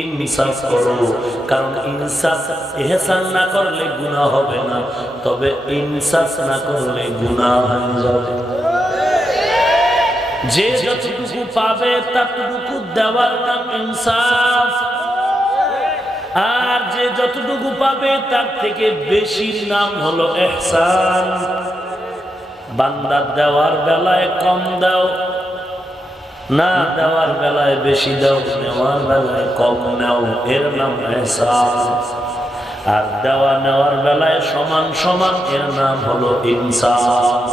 ইনসাফ করো, কারণ ইনসাফ ইহসান না করলে গুনাহ হবে না, তবে ইনসাফ না করলে গুনাহ হয়ে যাবে। যে যতটুকু পাবে ততটুকু দেওয়ার নাম ইনসাফ, আর যে যতটুকু পাবে তার থেকে বেশির নাম হলো ইহসান। বান্দা দেওয়ার বেলায় কম দাও, না দেওয়ার বেলায় বেশি দাও, নেওয়ার বেলায় কম নাও, এর নাম ইহসান। আর দেওয়া নেওয়ার বেলায় সমান সমান, এর নাম হলো ইনসাফ।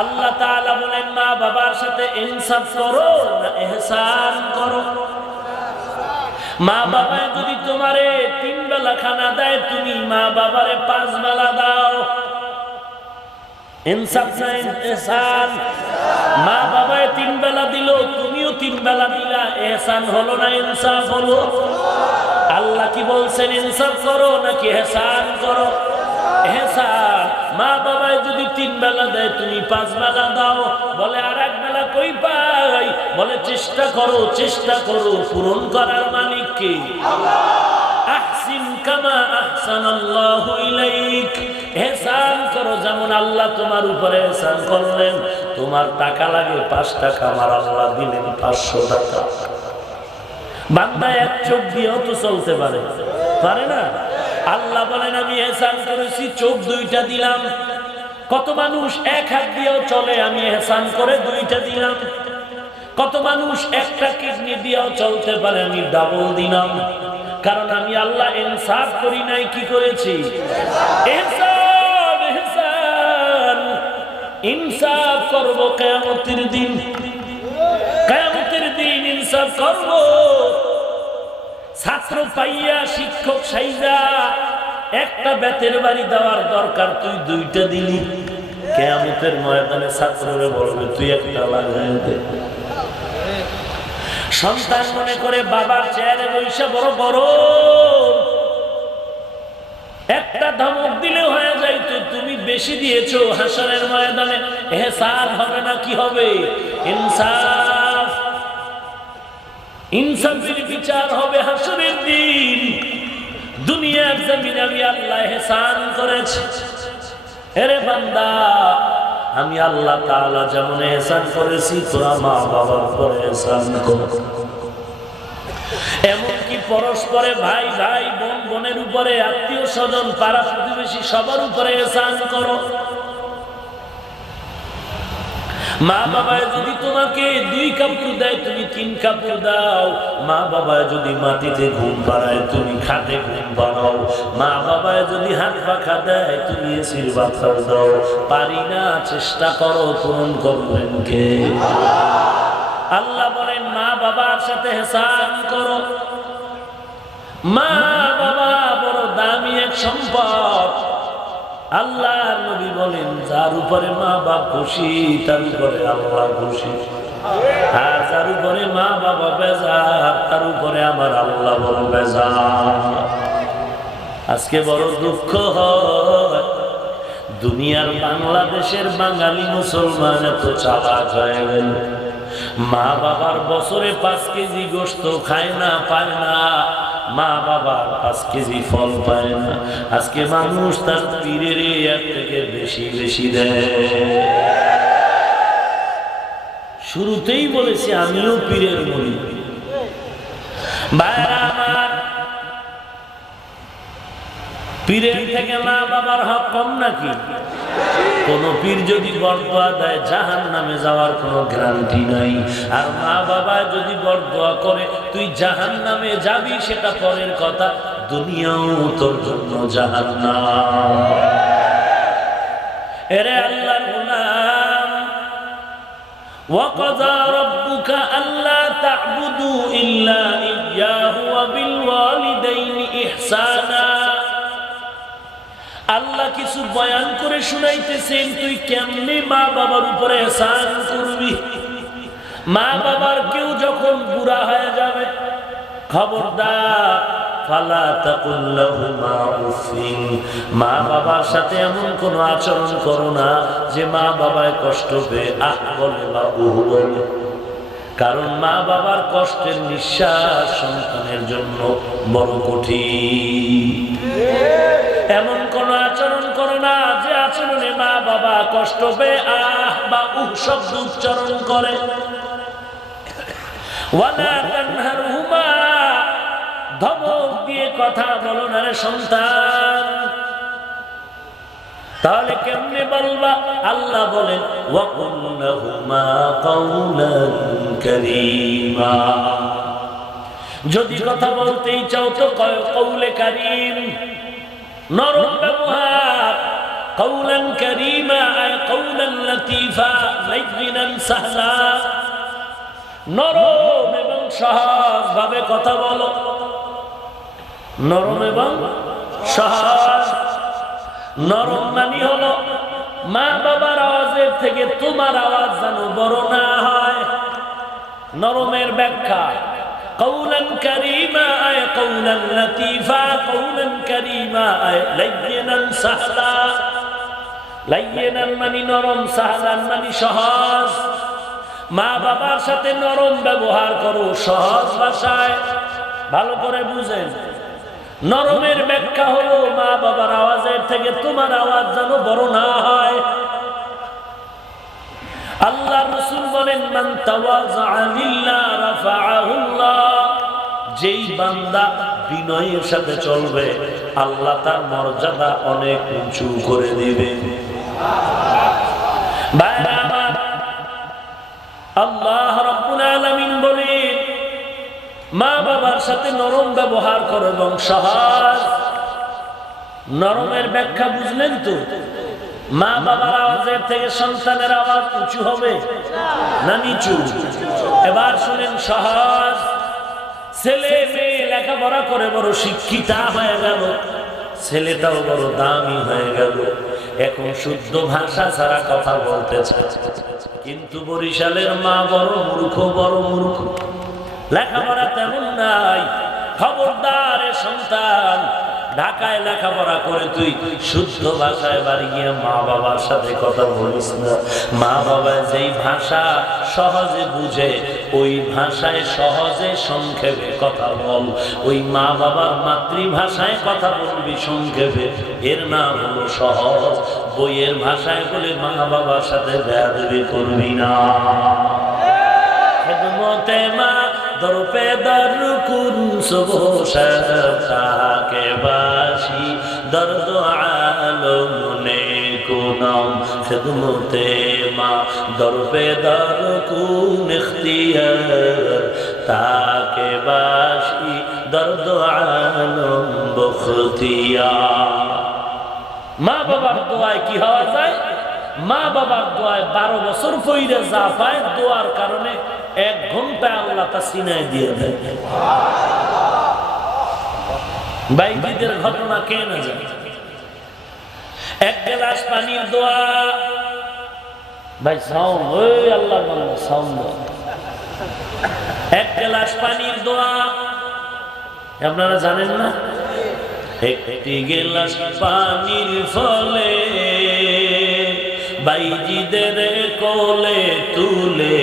আল্লাহ তাআলা বলেন মা বাবার সাথে ইনসাফ করো না ইহসান করো। মা বাবা যদি তোমারে 3 বেলা খানা দেয়, তুমি মা বাবারে 5 বেলা দাও। ইনসাফ না ইহসান? মা বাবায় 3 বেলা দিল, তুমিও 3 বেলা দিলা, ইহসান হলো না ইনসাফ হলো? আল্লাহ কি বলছেন ইনসাফ করো নাকি ইহসান করো? ইহসান। মা বাবায় যদি 3 বেলা দেয়, তুমি 5 বেলা দাও। বলে আর 1 বেলা কই পাই? বলে চেষ্টা করো পূরণ করার মালিক কে? আহসিন কামা আহসানাল্লাহু ইলাইক। ইহসান করো যেমন আল্লাহ তোমার উপরে ইহসান করলেন। তোমার টাকা লাগে 5 টাকা, আমার আল্লাহ দিলেন 500 টাকা। বান্দা এক চোখ দিয়েও তো চলতে পারে না? আল্লাহ বলেন আমি ইহসান করেছি, চোখ 2টা দিলাম। কত মানুষ 1 হাত দিয়েও চলে, আমি ইহসান করে 2টা দিলাম। কত মানুষ 1টা কিডনি দিয়েও চলতে পারে, আমি ডাবল দিলাম। কারণ আমি আল্লাহ ইনসাফ করি নাই, কি করেছি? ইহসান। ইনসাফ করবো কিয়ামতের দিন, কিয়ামতের দিন ইনসাফ করবো। ছাত্র পাইয়া শিক্ষক সাইজা একটা বেতের বাড়ি দেওয়ার দরকার, তুই 2টা দিলি। কিয়ামতের ময়দানে ছাত্ররে বলবে তুই একটা লাগাই দে। সন্তান মনে করে বাবার চেয়ারে বসে বড় বড় একটা ধমক দিলে হয়ে যাইতো, তুমি বেশি দিয়েছো। হাসরের ময়দানে ইহসান হবে না, কি হবে? ইনসাফ। ইনসাফের বিচার হবে হাসরের দিন। দুনিয়ার জমিনে আমি আল্লাহ ইহসান করেছি। এরে বান্দা, আমি আল্লাহ তাআলা যেমন ইহসান করেছি, তোরা মা বাবার উপরে ইহসান কর। এমনকি পরস্পরে ভাই ভাই, বোন বোনের উপরে, আত্মীয় স্বজন, পাড়া প্রতিবেশী সবার উপরে ইহসান করো। মা বাবায় যদি তোমাকে 2 কাপড় দেয়, তুমি 3 কাপড় দাও। মা বাবায় যদি মাটিতে ঘুম পাড়ায়, তুমি খাটে ঘুম পাড়াও। মা বাবায় যদি হাত পাখা দেয়, তুমি এসির বাতাস দাও। পারি না, চেষ্টা করো, পূরণ করবেন কে? আল্লাহ বলেন মা বাবার সাথে ইহসান করো। মা বাবা বড় দামি এক সম্পদ। আল্লাহর নবী বলেন যার উপরে মা বাপ খুশি, তার উপরে আল্লাহ খুশি। আর যার উপরে মা বাবা বেজার, তার উপরে আমার আল্লাহ বড় বেজার। আজকে বড় দুঃখ হয়, দুনিয়ার বাংলাদেশের বাঙালি মুসলমান এত চালাক হয়ে গেল। মা বাবার বছরে 5 কেজি গোশত খায় না, পায় না। মা বাবার 5 কেজি ফল পায় না। আজকে মানুষ তার পীরের এর থেকে বেশি বেশি দেয়। শুরুতেই বলেছি আমিও পীরের মুরিদ। ভাইরা আমার, পীরের থেকে মা বাবার হক কম নাকি? কোন পীর যদি বরদোয়া দেয়, জাহান্নামে যাওয়ার কোনো গ্যারান্টি নাই। আর মা বাবা যদি বরদোয়া করে তুই জাহান্নামে যাবি, সেটা পরের কথা, দুনিয়াও তোর জন্য জাহান্নাম। এরে আল্লাহর গোলাম, ওয়াকাযা রাব্বুকা আল্লা তা'বুদু ইল্লা ইয়্যাহু ওয়া বিল ওয়ালিদাইনি ইহসানা। আল্লাহ কিছু বয়ান করে শুনাইতেছেন, তুই কেমনে মা বাবার উপরে ইহসান করবি। মা বাবার কেউ যখন বুড়া হয়ে যাবে, খবরদার, ফালা তাকুল লাহুমা উফিন। মা বাবার সাথে এমন কোন আচরণ করো না যে মা বাবায় কষ্ট পেয়ে আহ বলে বা উহ বলে। কারণ মা বাবার কষ্টের নিঃশ্বাস সন্তানের জন্য বড় কঠিন। এমন কোন আচরণ করো না যে আচরণে মা বাবা কষ্ট পেয়ে আহ বা উহ শব্দ উচ্চারণ করে। ওয়ালা তানহারহুমা, ধমক দিয়ে কথা বলো না রে সন্তান। তাহলে কেমনে বলবা? আল্লাহ বলেন ওয়াকুল লাহুমা কাওলান কারীমা, যদি কথা বলতেই চাও তো কওলে কারীম, নরম ব্যবহার। কাওলান কারীমা আয় কাওলান লতীফা লাইয়িনান সাহলা, নরম এবং সহজ ভাবে কথা বলো। নরম এবং সহজ। নরম মানে হলো মা বাবার আওয়াজের থেকে তোমার আওয়াজ যেন বড় না হয়। নরমের ব্যাখ্যা কাওলান কারীমা আয় কাওলান লতীফা, কাওলান কারীমা আয় লাইয়িনান সাহলা। লাইয়িনান মানে নরম, সাহলান মানে সহজ। মা বাবার সাথে নরম ব্যবহার করো, সহজ ভাষায়। ভালো করে বুঝেন, নরমের ব্যাখ্যা হলো মা বাবার আওয়াজের থেকে তোমার আওয়াজ যেন বড় না হয়। আল্লাহ রাসূল বলেন মান তাওয়াযা লিল্লাহ রাফাআহুল্লাহ, যেই বান্দা বিনয়ের সাথে চলবে আল্লাহ তার মর্যাদা অনেক উঁচু করে দিবে। আল্লাহ রাব্বুল আলামিন বলেন মা বাবার সাথে নরম ব্যবহার করো এবং সহজ। নরমের ব্যাখ্যা বুঝলেন তো? মা বাবার আওয়াজের থেকে সন্তানের আওয়াজ উঁচু হবে না নিচু? এবার শুনেন সহজ। ছেলে মেয়ে লেখাপড়া করে বড় শিক্ষিতা হয়ে গেল, ছেলেটাও বড় দামি হয়ে গেল, এখন শুদ্ধ ভাষা ছাড়া কথা বলতে চায়। কিন্তু বরিশালের মা বড় মূর্খ, বড় মূর্খ, লেখাপড়া তেমন নাই। খবরদার সন্তান, ঢাকায় লেখাপড়া করে তুই শুদ্ধ ভাষায় বাড়ি গিয়ে মা বাবার সাথে কথা বলিস না। মা বাবা যেই ভাষা সহজে বুঝে ওই ভাষায় সহজে সংক্ষেপে কথা বল। ওই মা বাবার মাতৃভাষায় কথা বলবি সংক্ষেপে, এর নাম হলো সহজ। বইয়ের ভাষায় বলে মা বাবার সাথে বেয়াদবি করবি না। খেদমতে মা দরপে দর কুন সুবহ শব তাকে বাসি দর্দ আলম নে কুনাম। খেদমতে মা দরপে দর কুন ইখতিয়ার তাকে বাসি দর্দ আলম বখতিয়ার। মা বাবার দোয়ায় কি হওয়া যায়? মা বাবার দোয়ায় 12 বছর পইরে যা পায়, দোয়ার কারণে 1 ঘন্টায় আল্লাহ তা সিনায় দিয়ে দেয়। বাইজিদের ঘটনা কে না জানে? 1 গ্লাস পানির দোয়া, ভাই সাউন্ড, ওই আল্লাহর বান্দা সাউন্ড। 1 গ্লাস পানির দোয়া আপনারা জানেন না? একটি গ্লাস পানির ফলে বাইজিদের কোলে তুলে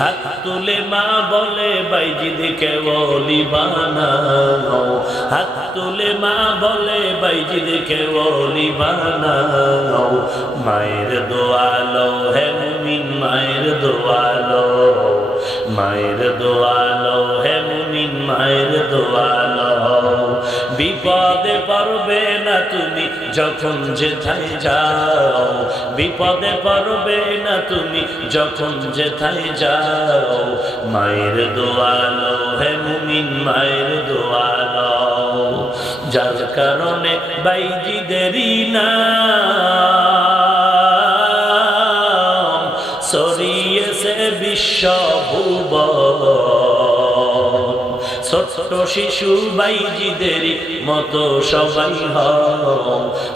হাত তুলে মা বলে বাইজিদকে ওলি বানাও। হাত তুলে মা বলে বাইজিদকে ওলি বানাও। মায়ের দোয়া লো হে মুমিন, মায়ের দোয়া লো, মায়ের দোয়া লো হে মুমিন, মায়ের দোয়া লো। বিপদে পড়বে না তুমি যখন যেথায় যাও, বিপদে পড়বে না তুমি যখন যেথায় যাও। মায়ের দোয়া লো হে মুমিন, মায়ের দোয়া লো। যার কারণে বাইজিদেরই নাম ছড়িয়েছে বিশ্ব ভুবন। ছোট্ট শিশু বাইজিদের মতো সবাই হও,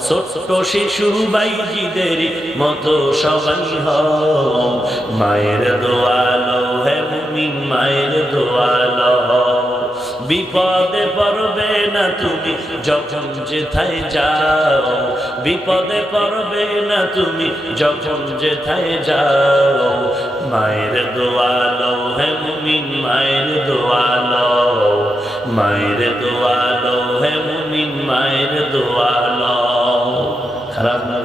ছোট্ট শিশু বাইজিদের মতো সবাই হও। মায়ের দোয়া লো হে মুমিন, মায়ের দোয়া লো। বিপদে পড়বে না তুমি যখন যেথায় যাও, বিপদে পড়বে না তুমি যখন যেথায় যাও। মায়ের দোয়া লো হে মুমিন, মায়ের দোয়া লো। মায়ের দোয়া লও হে মুমিন মায়ের দোয়া লও। খারাপ না?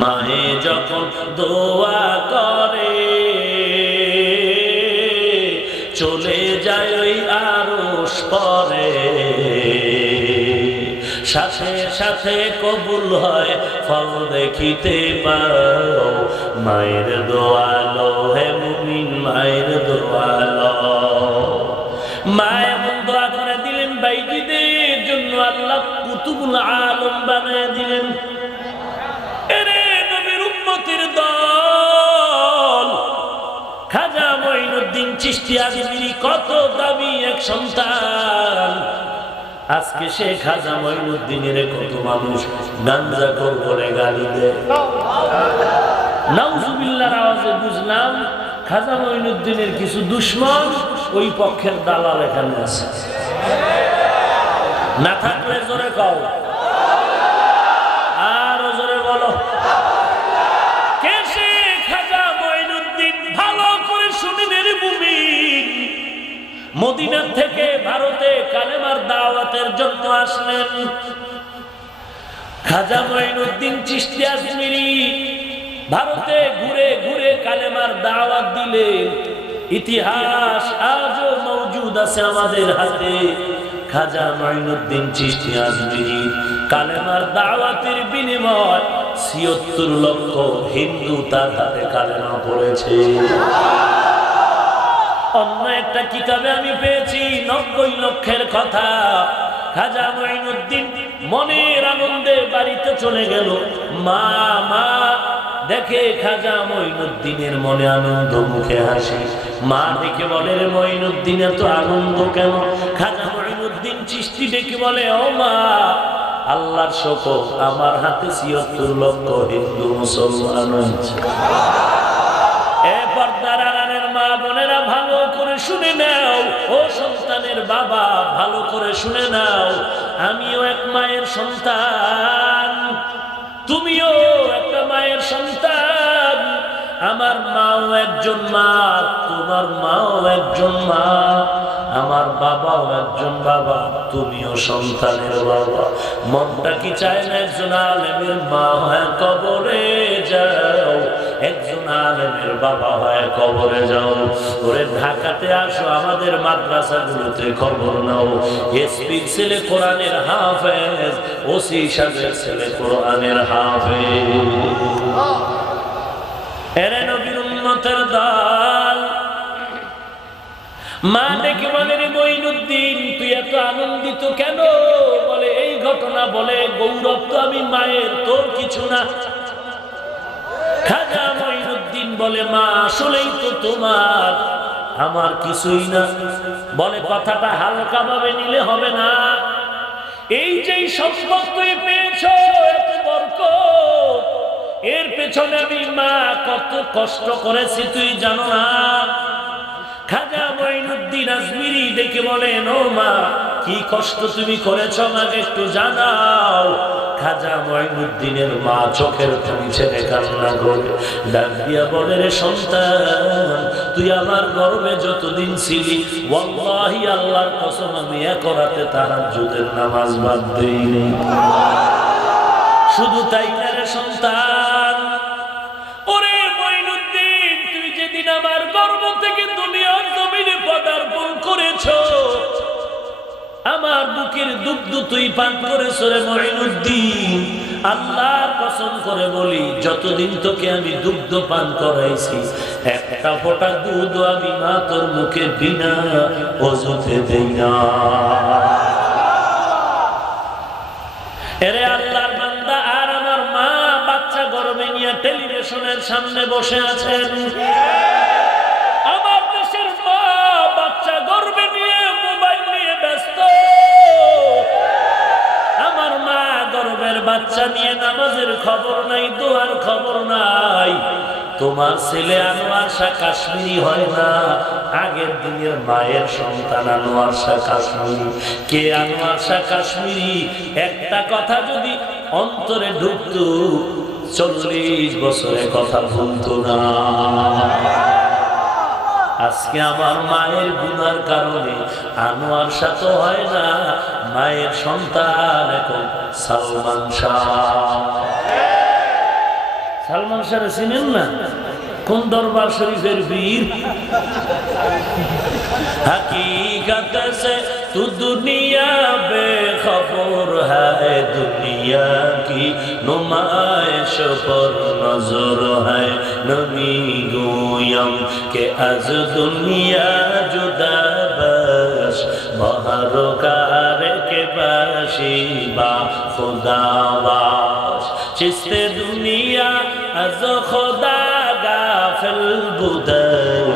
মায়ে যখন দোয়া করে চলে যায় ওই আরশ পরে, সাথে সাথে কবুল হয় ফল দেখিতে পাও। মায়ের দোয়া লও হে মুমিন মায়ের দোয়া লও। মা এমন দোয়া করে দিলেন বাইজিদের জন্য, আল্লাহ কুতুবুল আলম বানায় দিলেন। এরে নবীর উম্মতের দল, খাজা মঈনুদ্দিন চিশতি আজমিরি কত দামি এক সন্তান। আজকে সে খাজা মঈনুদ্দিনের কত মানুষ গাঞ্জাখোর করে গালি দেয়। নাউজুবিল্লাহর আওয়াজে বুঝলাম খাজা মঈনুদ্দিনের কিছু দুশমন ওই পক্ষের দালাল এখানে আছে। না থাকলে জোরে কও, আরো জোরে বলো। কে সে খাজা মঈনুদ্দিন? ভালো করে শুনিনের মুমিন, মদিনা থেকে ভারতে কালেমার দাওয়াতের জন্য আসলেন। খাজা মঈনুদ্দিন চিশতি আজমিরি ভারতে ঘুরে ঘুরে কালেমার দাওয়াত দিলেন। ইতিহাস আজও মওজুদ আছে আমাদের হাতে। খাজা মঈনুদ্দিন চিশতি আজমিরি কালেমার দাওয়াতের বিনিময় ৭৬ লক্ষ হিন্দু তার হাতে কালেমা পড়েছে। অন্য একটা কিতাবে আমি পেয়েছি ৯০ লক্ষের কথা। খাজা মঈনুদ্দিন মনের আনন্দে বাড়িতে চলে গেল। মা মা দেখে খাজা মঈনুদ্দিনের মনে আনন্দ, মুখে হাসি। মা দেখে বলে রে মঈনুদ্দিন এত আনন্দ কেন? খাজা মঈনুদ্দিন চিশতি ডেকে বলে ও মা, আল্লাহর শকর আমার হাতে ৭৬ লক্ষ হিন্দু মুসলমান হয়েছে। এ পর্দার আড়ালের মা বোনেরা ভালো করে শুনে নাও, ও সন্তানের বাবা ভালো করে শুনে নাও। আমিও এক মায়ের সন্তান, তুমিও একটা মায়ের সন্তান। আমার মাও একজন মা, তোমার মাও একজন মা, আমার বাবাও একজন বাবা, তুমিও সন্তানের বাবা। মনটা কি চায় না একজন আলেমের মা হয় কবরে যাও, একজন আলেমের বাবা হয় কবরে যাও? ওরে ঢাকাতে আসো, আমাদের মাদ্রাসাগুলোতে খবর নাও। এসপির ছেলে কোরআনের হাফেজ, ওসি সাহেবের ছেলে কোরআনের হাফেজ। এরে নবীর উম্মতের দল, মা ডেকে বলে রে মঈনুদ্দিন তুই এত আনন্দিত কেন? বলে এই ঘটনা, বলে গৌরব তো আমি মায়ের, তোর কিছু না। খাজা মঈনুদ্দিন বলে মা আসলেই তো তোমার, আমার কিছুই না। বলে কথাটা হালকা ভাবে নিলে হবে না। এই যে সম্পদ তুই পেয়েছো এত বরকত, এর পেছনে আমি মা কত কষ্ট করেছি তুই জানো না। খাজা মঈনুদ্দিন আজমিরি দেখে বলেন ও মা কি কষ্ট তুমি করেছ আমাকে একটু জানাও। খাজা মঈনুদ্দিনের মা চোখের পানি ছেড়ে কান্না করে ডাক দিয়া বলে রে সন্তান, তুই আমার গর্ভে যতদিন ছিলি ওয়াল্লাহি আল্লাহর কসম আমি এক রাতে তাহাজ্জুদের নামাজ বাদ দেইনি। শুধু তাই না রে সন্তান, ওরে মঈনুদ্দিন তুই যেদিন আমার গর্ভ থেকে দুনিয়ার জমিনে পদার্পণ করেছ, আমার বুকের দুগ্ধ তুই পান করেছ রে মঈনুদ্দিন। আল্লাহর কসম করে বলি যতদিন তোকে আমি দুগ্ধ পান করাইছি একটা ফোঁটা দুধ আমি মা তোর মুখে বিনা ওযুতে দেই না। এরে আল্লাহর বান্দা, আর আমার মা বাচ্চা গর্ভে নিয়ে টেলিভিশনের সামনে বসে আছেন। আমার দেশের মা বাচ্চা গর্ভে নিয়ে মোবাইল নিয়ে ব্যস্ত। আমার মা গর্ভের বাচ্চা নিয়ে নামাজের খবর নাই, দোয়ার খবর নাই। তোমার ছেলে আনোয়ার শাহ কাশ্মীরি হয় না, আগের দিনের মায়ের সন্তান আনোয়ার শাহ কাশ্মীরি। কে আনোয়ার শাহ কাশ্মীরি? একটা কথা যদি অন্তরে ঢুকত 40 বছরে কথা ভুলতো না। আজকে আমার মায়ের গুনার কারণে আনোয়ার সাথে হয় না, মায়ের সন্তান এখন সালমান শাহ। সালমান শাহ চিনেন না? কোন দরবার শরীফের বীর। हकीकत से तू दुनिया बेखबर है, दुनिया की नुमाइश पर नजर है। नबी गोयम के अज दुनिया जुदा बस, बहर कार के बाशी बा खुदावास। चिस्ते दुनिया अज खुदा गाफिल बुदर,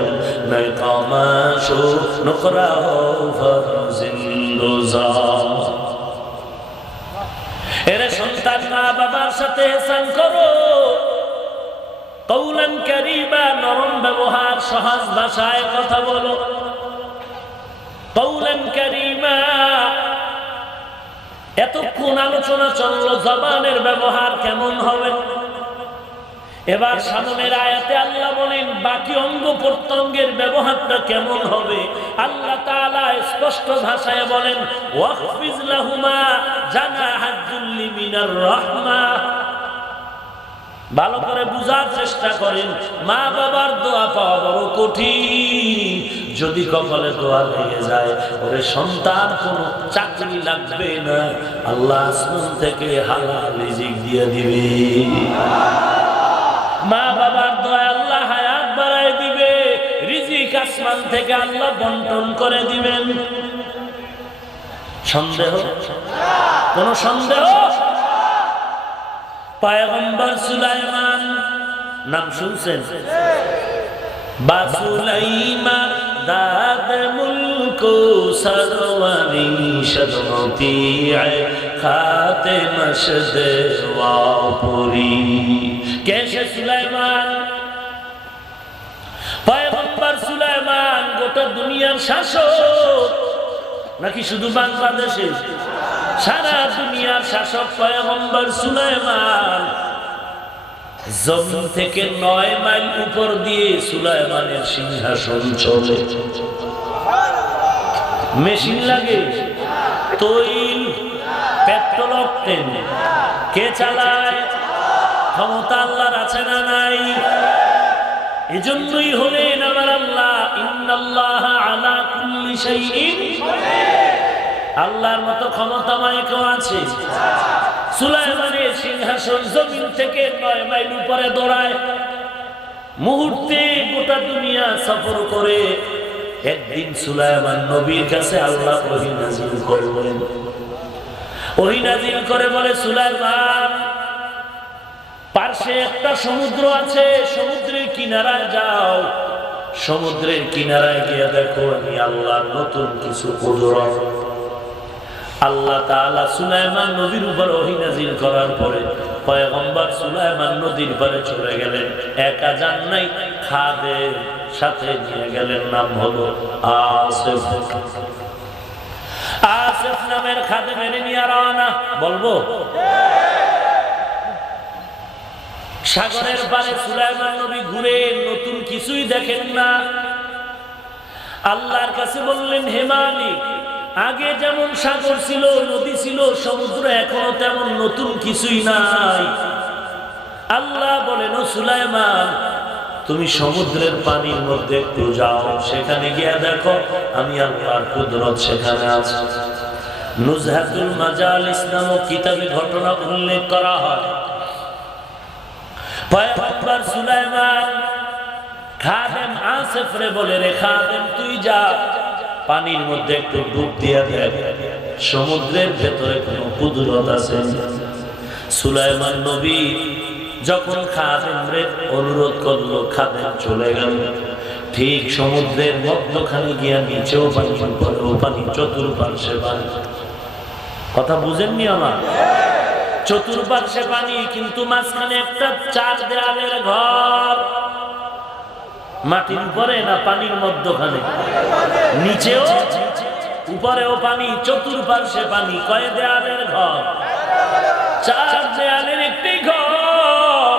मैं तमाशो नुकरा हो फरजिंदुजार। এরে সন্তান, মা বাবার সাথে ihsan করো। কওলান কারীমা, নরম ব্যবহার, সহজ ভাষায় কথা বলো। কওলান কারীমা, এতক্ষণ আলোচনা চললো জবানের ব্যবহার কেমন হবে। এবার সামনের আয়াতে আল্লাহ বলেন বাকি অঙ্গ প্রত্যঙ্গের ব্যবহারটা কেমন হবে। আল্লাহ তাআলা স্পষ্ট ভাষায় বলেন ওয়াখফিজ লাহুমা জানাহাদ যুল্লি মিনার রাহমা। ভালো করে বুঝার চেষ্টা করেন, মা বাবার দোয়া পাওয়া বড় কঠিন। যদি কপালে দোয়া লেগে যায়, ওরে সন্তান কোনো চাকরি লাগবে না, আল্লাহ আসমান থেকে হালাল রিজিক দিয়ে দিবে। মা বাবার দোয়া আল্লাহ হায়াত বাড়ায় দিবে, রিজিক আসমান থেকে আল্লাহ বন্টন করে দিবেন। সন্দেহ? কোন সন্দেহ? পয়গম্বর সুলাইমান নাম শুনছেন? বা সুলাইমান দাদ মুলকো সরওয়ারি শদমতি খাতে মশদ ওয়াপুরি। কেশে সুলাইমান, পয়গম্বর সুলাইমান গোটা দুনিয়ার শাসক, নাকি শুধু বাংলাদেশে? সারা দুনিয়ার শাসক পয়গম্বর সুলাইমান। জমিন থেকে 9 মাইল উপর দিয়ে সুলাইমানের সিংহাসন চলে। মেশিন লাগে, তৈল, পেট্রোল, অকটেন, কে চালায়? ক্ষমতা আল্লাহর আছে না নাই? এজন্যই হলেন আমার আল্লাহ ইন্নাল্লাহা আলা কুল্লি শাইইন। আল্লাহর মতো ক্ষমতাময় কেউ আছে? সুলাইমানের সিংহাসন জমিন থেকে 9 মাইল উপরে দৌড়ায়, মুহূর্তে গোটা দুনিয়া সফর করে। একদিন সুলাইমান নবীর কাছে আল্লাহ ওহী নাযিল করলেন। ওহী নাযিল করে বলে, সুলাইমান, পার্শ্বে একটা সমুদ্র আছে, সমুদ্রের কিনারায় যাও। সমুদ্রের কিনারায় গিয়ে দেখো আমি আল্লাহর নতুন কিছু কুদরত। আল্লাহ তাআলা সুলাইমান নবীর উপর ওহী নাযিল করার পরে পয়গম্বর সুলাইমান নদীর পারে চলে গেলেন। একা যান নাই, খাদের সাথে নিয়ে গেলেন, নাম হলো আসিফ। আসিফ নামের খাদেমের নিয়ে রওনা। বলবো? সাগরের পারে সুলাইমান নবী ঘুরে নতুন কিছুই দেখেন না। আল্লাহর কাছে বললেন, হে মালিক, আগে যেমন সাগর ছিল, নদী ছিল, সমুদ্র, এখনো তেমন নতুন কিছুই নাই। আল্লাহ বলেন, ও সুলাইমান, তুমি সমুদ্রের পানির মধ্যে একটু যাও, সেখানে গিয়ে দেখো আমি আল্লাহর কুদরত সেখানে আছে। নুজহাতুল মাজালিস নামক কিতাবে ঘটনা উল্লেখ করা হয়। পয়গম্বর সুলাইমান খাদেম আসিফ রে বলে, রে খাদেম, তুই যা পানির মধ্যে একটু ডুব দিয়ে দেখ, সমুদ্রের ভেতরে কোনো কুদরত আছে। সুলাইমান নবী যখন খাদেম রে অনুরোধ করলো, খাদেম চলে গেল। ঠিক সমুদ্রের মধ্যখানে গিয়া নিচেও পানি, উপরেও পানি, চতুর্পার্শ্বে পানি। কথা বুঝেননি আমার? চতুর্পার্শ্বে পানি, কিন্তু মাঝখানে একটা 4 দেয়ালের ঘর। মাটির উপরে না পানির মধ্যখানে? নিচেও উপরেও পানি, চতুর্পার্শ্বে পানি। কয় দেয়ালের ঘর? 4 দেয়ালের একটি ঘর।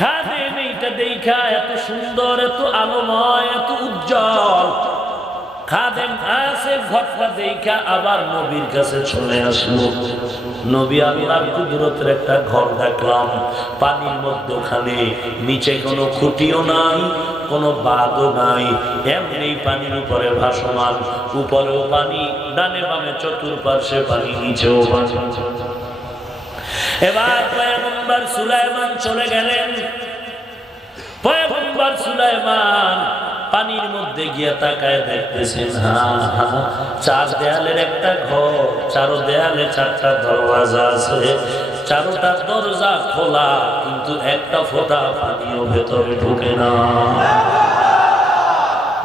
খাদেম এইটা দেখা এত সুন্দর, এত আলোময়, এত উজ্জ্বল। খাদেম আসে ঘরটা দেখা আবার নবীর কাছে চলে আসলো। নবী আল্লাহর কুদরতের একটা ঘর দেখলাম, পানির মধ্যখানে, নিচে কোনো খুঁটিও নাই, কোনো বাঁধও নাই, এমনি পানির উপরে ভাসমান, উপরেও পানি, ডানে বামে চতুর্পার্শ্বে পানি, নিচেও পানি। এবার পয়গম্বর সুলাইমান চলে গেলেন। পয়গম্বর সুলাইমান পানির মধ্যে গিয়ে তাকায় দেখতেছেন, চার দেয়ালের একটা ঘর, চারো দেয়ালে চারটা দরওয়াজা আছে, চারোটা দরজা খোলা, কিন্তু একটা ফোঁটা পানিও ভেতরে ঢুকে না।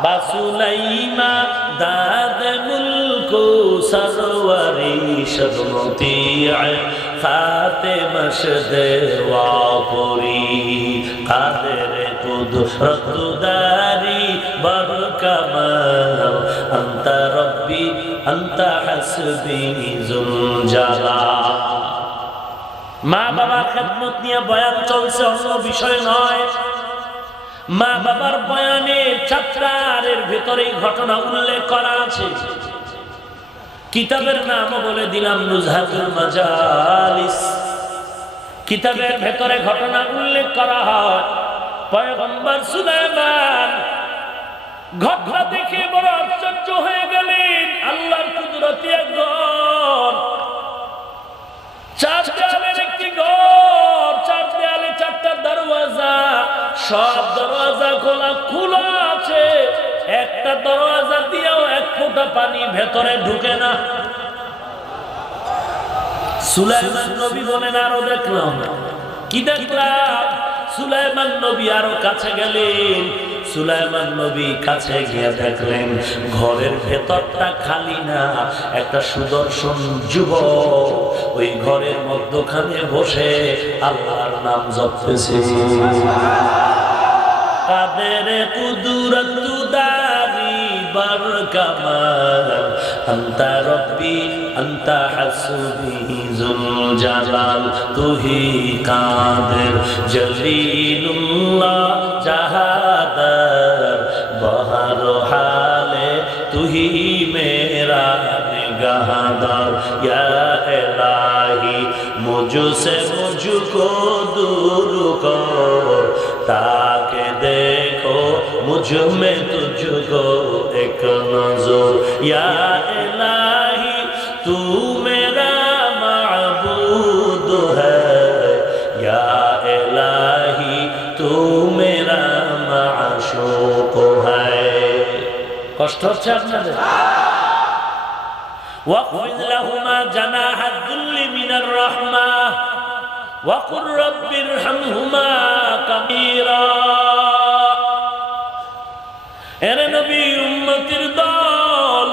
বাসুলাইমা দাদ মুলকো সরওয়ারি শদমতি খাতে মশদে ওয়াপরি কাদের কুদরতদারি বরকামাল আনতা রব্বি আনতা হাসবি যুল জালাল। মা বাবার খেদমত নিয়ে বয়ান চলছে, অন্য বিষয় নয়। মা বাবার বয়ানে চ্যাপ্টারের ভেতরে ঘটনা উল্লেখ করা আছে। কিতাবের নামও বলে দিলাম নুজহাতুল মাজালিস। কিতাবের ভেতরে ঘটনা উল্লেখ করা হয়, পয়গম্বর সুলাইমান ঘটনা দেখে বড় আশ্চর্য হয়ে গেলেন। আল্লাহর কুদরতি এক ঘর, চার দেয়ালের একটি ঘর, চার দেয়ালে চারটা দরওয়াজা, সব দরওয়াজা খোলা, খোলা আছে, একটা দরওয়াজা দিয়েও এক ফোঁটা পানি ভেতরে ঢুকে না। সুলাইমান নবী বলেন, আরো দেখলাম। কি দেখলাম? সুলাইমান নবী আরো কাছে গেলেন। সুলাইমান নবী কাছে গিয়ে দেখলেন ঘরের ভেতরটা খালি না, একটা সুদর্শন যুবক ওই ঘরের মধ্যখানে বসে আল্লাহর নাম জপতেছে। কাদের কুদরতদারি বরকামাল আনতা রব্বি আনতা হাসবি যুল জালাল। তুহি কাদের জলিলুল্লাহ জাহাদার বহর হালে তুহি মেরা নিগাহদার। ইয়া ইলাহি মুঝসে মুঝকো दूर कर, ताके देखो मुझ में तुझको एक नजर। या इलाही तू मेरा माबूद है, या इलाही तू मेरा माशूक है। কষ্ট হচ্ছে আপনাদের? ওয়াকফিজ লাহুমা জানাহাদ যুল্লি মিনার রাহমাহ وقل رب ارحمهما كبيرا। এর নবী উম্মতের দল,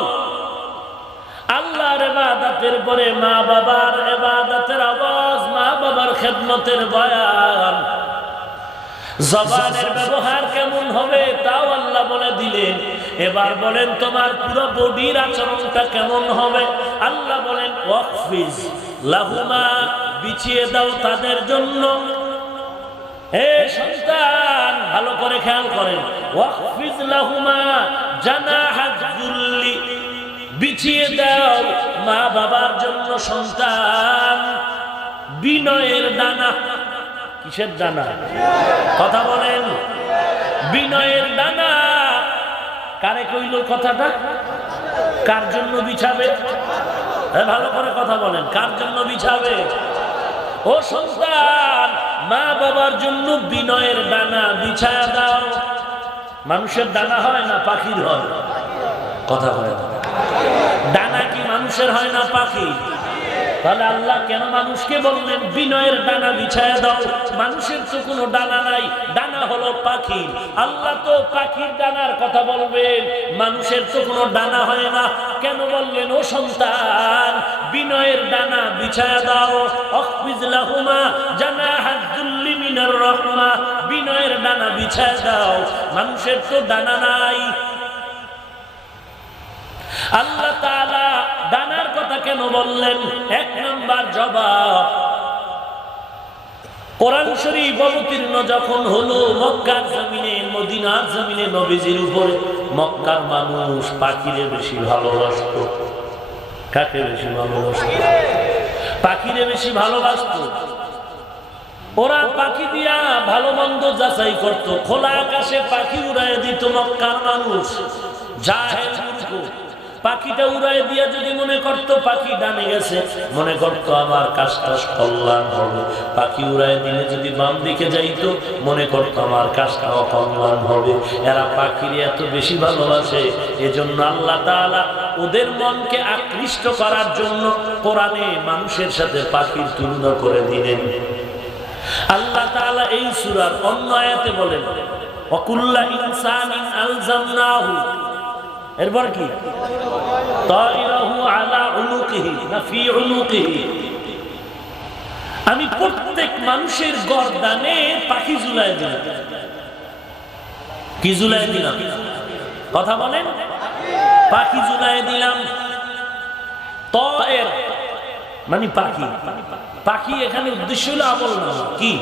আল্লাহর ইবাদতের পরে মা বাবার ইবাদতের আওয়াজ, মা বাবার খেদমতের বয়ান, জবানের ব্যবহার কেমন হবে তাও আল্লাহ বলে দিলেন। এবার বলেন তোমার পুরো বডির আচরণটা কেমন হবে? আল্লাহ বলেন ওয়াকফিজ লাহুমা, বিছিয়ে দাও তাদের জন্য। হে সন্তান, ভালো করে খেয়াল করেন, ওয়াকফিজ লাহুমা জানাহাজ যুল্লি, বিছিয়ে দাও মা বাবার জন্য সন্তান বিনয়ের ডানা। কিসের ডানা? কথা বলেন। বিনয়ের ডানা। কারে কইল কথাটা? কার জন্য বিছাবে? ভালো করে কথা বলেন, কার জন্য বিছাবে? ও সন্তান, মা বাবার জন্য বিনয়ের ডানা বিছায়া দাও। মানুষের ডানা হয় না পাখির হয়? কথা হয় না। ডানা কি মানুষের হয় না পাখি? তাহলে আল্লাহ কেন মানুষকে বললেন বিনয়ের ডানা বিছায়া দাও? মানুষের তো কোনো ডানা নাই, ডানা হলো পাখি। আল্লাহ তো পাখির ডানার কথা বলবেন, মানুষের তো কোনো ডানা হয় না। কেন বললেন ও সন্তান বিনয়ের ডানা বিছায়া দাও? আখফিজ লাহুমা জানাহাজ যুল্লি মিনার রাহমাহ, বিনয়ের ডানা বিছায়া দাও। মানুষের তো ডানা নাই। আল্লাহ তাআলা ডানার কথা কেন বললেন? এক নাম্বার জবাব, কোরআন শরীফ অবতীর্ণ যখন হলো মক্কার জমিনে, মদিনার জমিনে নবীজির উপরে, মক্কার মানুষ পাখিরে বেশি ভালোবাসতো। কাকে বেশি ভালোবাসতো? পাখিরে বেশি ভালোবাসতো। ওরা পাখি দিয়া ভালো মন্দ যাচাই করত। খোলা আকাশে পাখি উড়ায় দিত মক্কার মানুষ। জাহেল মূর্খ পাখিটা উড়ায় দিয়া যদি মনে করত পাখি ডানে গেছে, মনে করত আমার কাজটা কল্যাণ হবে। পাখি উড়ায় দিলে যদি বাম দিকে যাইতো, মনে করত আমার কাজটা অকল্যাণ হবে। এরা পাখির এত বেশি ভালোবাসে, এজন্য আল্লাহ তাআলা ওদের মনকে আকৃষ্ট করার জন্য কোরআনে মানুষের সাথে পাখির তুলনা করে দিলেন। আল্লাহ তাআলা এই সূরার অন্য আয়াতে বলেন, ওয়াকুল্লা ইনসানিন আলজামনাহু, এরপর কি? তাইরাহু আলা উনুকিহি না ফি উনুকিহি। আমি প্রত্যেক মানুষের গর্দানে পাখি ঝুলায় দিলাম। কি ঝুলায় দিলাম? কথা বলেন। পাখি ঝুলায় দিলাম। তায়ের মানে পাখি। পাখি এখানে উদ্দেশ্য হলো আমল নামা। কি?